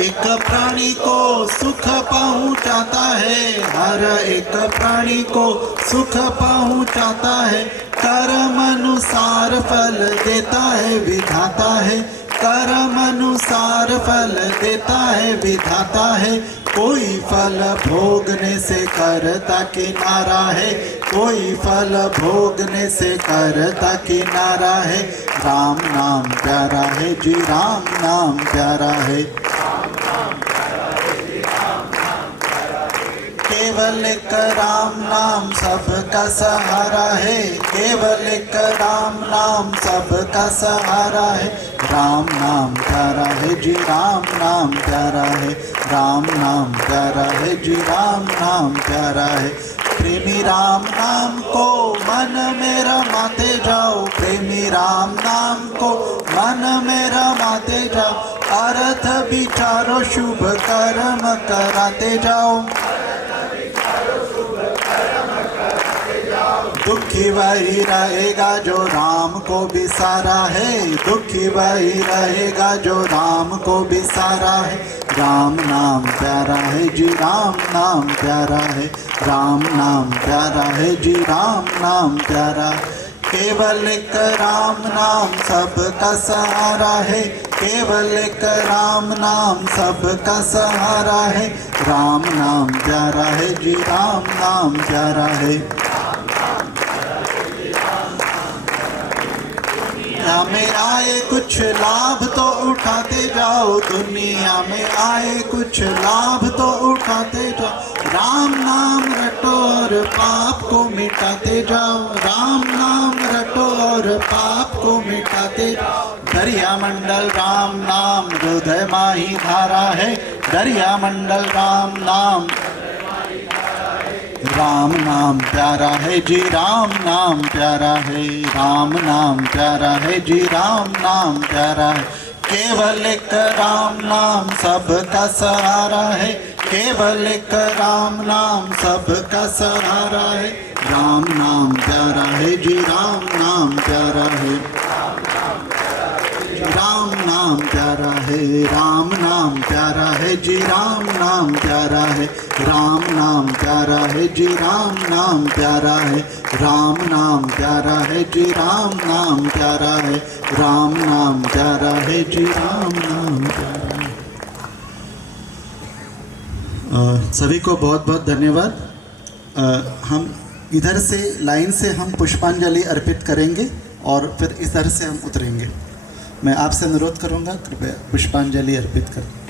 एक प्राणी को सुख पहुंचाता है, हर एक प्राणी को सुख पहुंचाता है। कर्म अनुसार फल देता है विधाता है, कर्म अनुसार फल देता है विधाता है। कोई फल भोगने से करता किनारा है, कोई फल भोगने से करता किनारा है। राम नाम प्यारा है जी, राम नाम प्यारा है। केवल एक राम नाम सबका सहारा है, केवल एक राम नाम सबका सहारा है। राम नाम प्यारा है जी, राम नाम प्यारा है। राम नाम प्यारा है जी, राम नाम प्यारा है। प्रेमी राम नाम को मन में रमाते जाओ, प्रेमी राम नाम को मन में रमाते जाओ। अर्थ विचारो शुभ कर्म कराते जाओ, दुखी वही रहेगा जो राम को बिसारा है, दुखी वही रहेगा जो राम को बिसारा है। राम नाम प्यारा है जी, राम नाम प्यारा है। राम नाम प्यारा है जी, राम नाम प्यारा है। केवल एक राम नाम सबका सहारा है, केवल एक राम नाम सबका सहारा है। राम नाम प्यारा है जी, राम नाम प्यारा है। दुनिया में आए कुछ लाभ तो उठाते जाओ, दुनिया में आए कुछ लाभ तो उठाते जाओ। राम नाम रटो और पाप को मिटाते जाओ, राम नाम रटो और पाप को मिटाते जाओ। दरिया मंडल राम नाम हृदय माही धारा है, दरिया मंडल राम नाम। राम नाम प्यारा है जी, राम नाम प्यारा है। राम नाम प्यारा है जी, राम नाम प्यारा है। केवल एक राम नाम सबका सहारा है, केवल एक राम नाम सबका सहारा है। राम नाम प्यारा है जी, राम नाम प्यारा है। राम नाम प्यारा है, राम नाम प्यारा है जी, राम नाम प्यारा है। राम नाम प्यारा है जी, राम नाम प्यारा है। राम नाम प्यारा है जी, राम नाम प्यारा है। राम नाम प्यारा है जी, राम नाम प्यारा है। सभी को बहुत बहुत धन्यवाद। हम इधर से लाइन से हम पुष्पांजलि अर्पित करेंगे। और फिर इधर से हम उतरेंगे। मैं आपसे अनुरोध करूंगा, कृपया पुष्पांजलि अर्पित करें।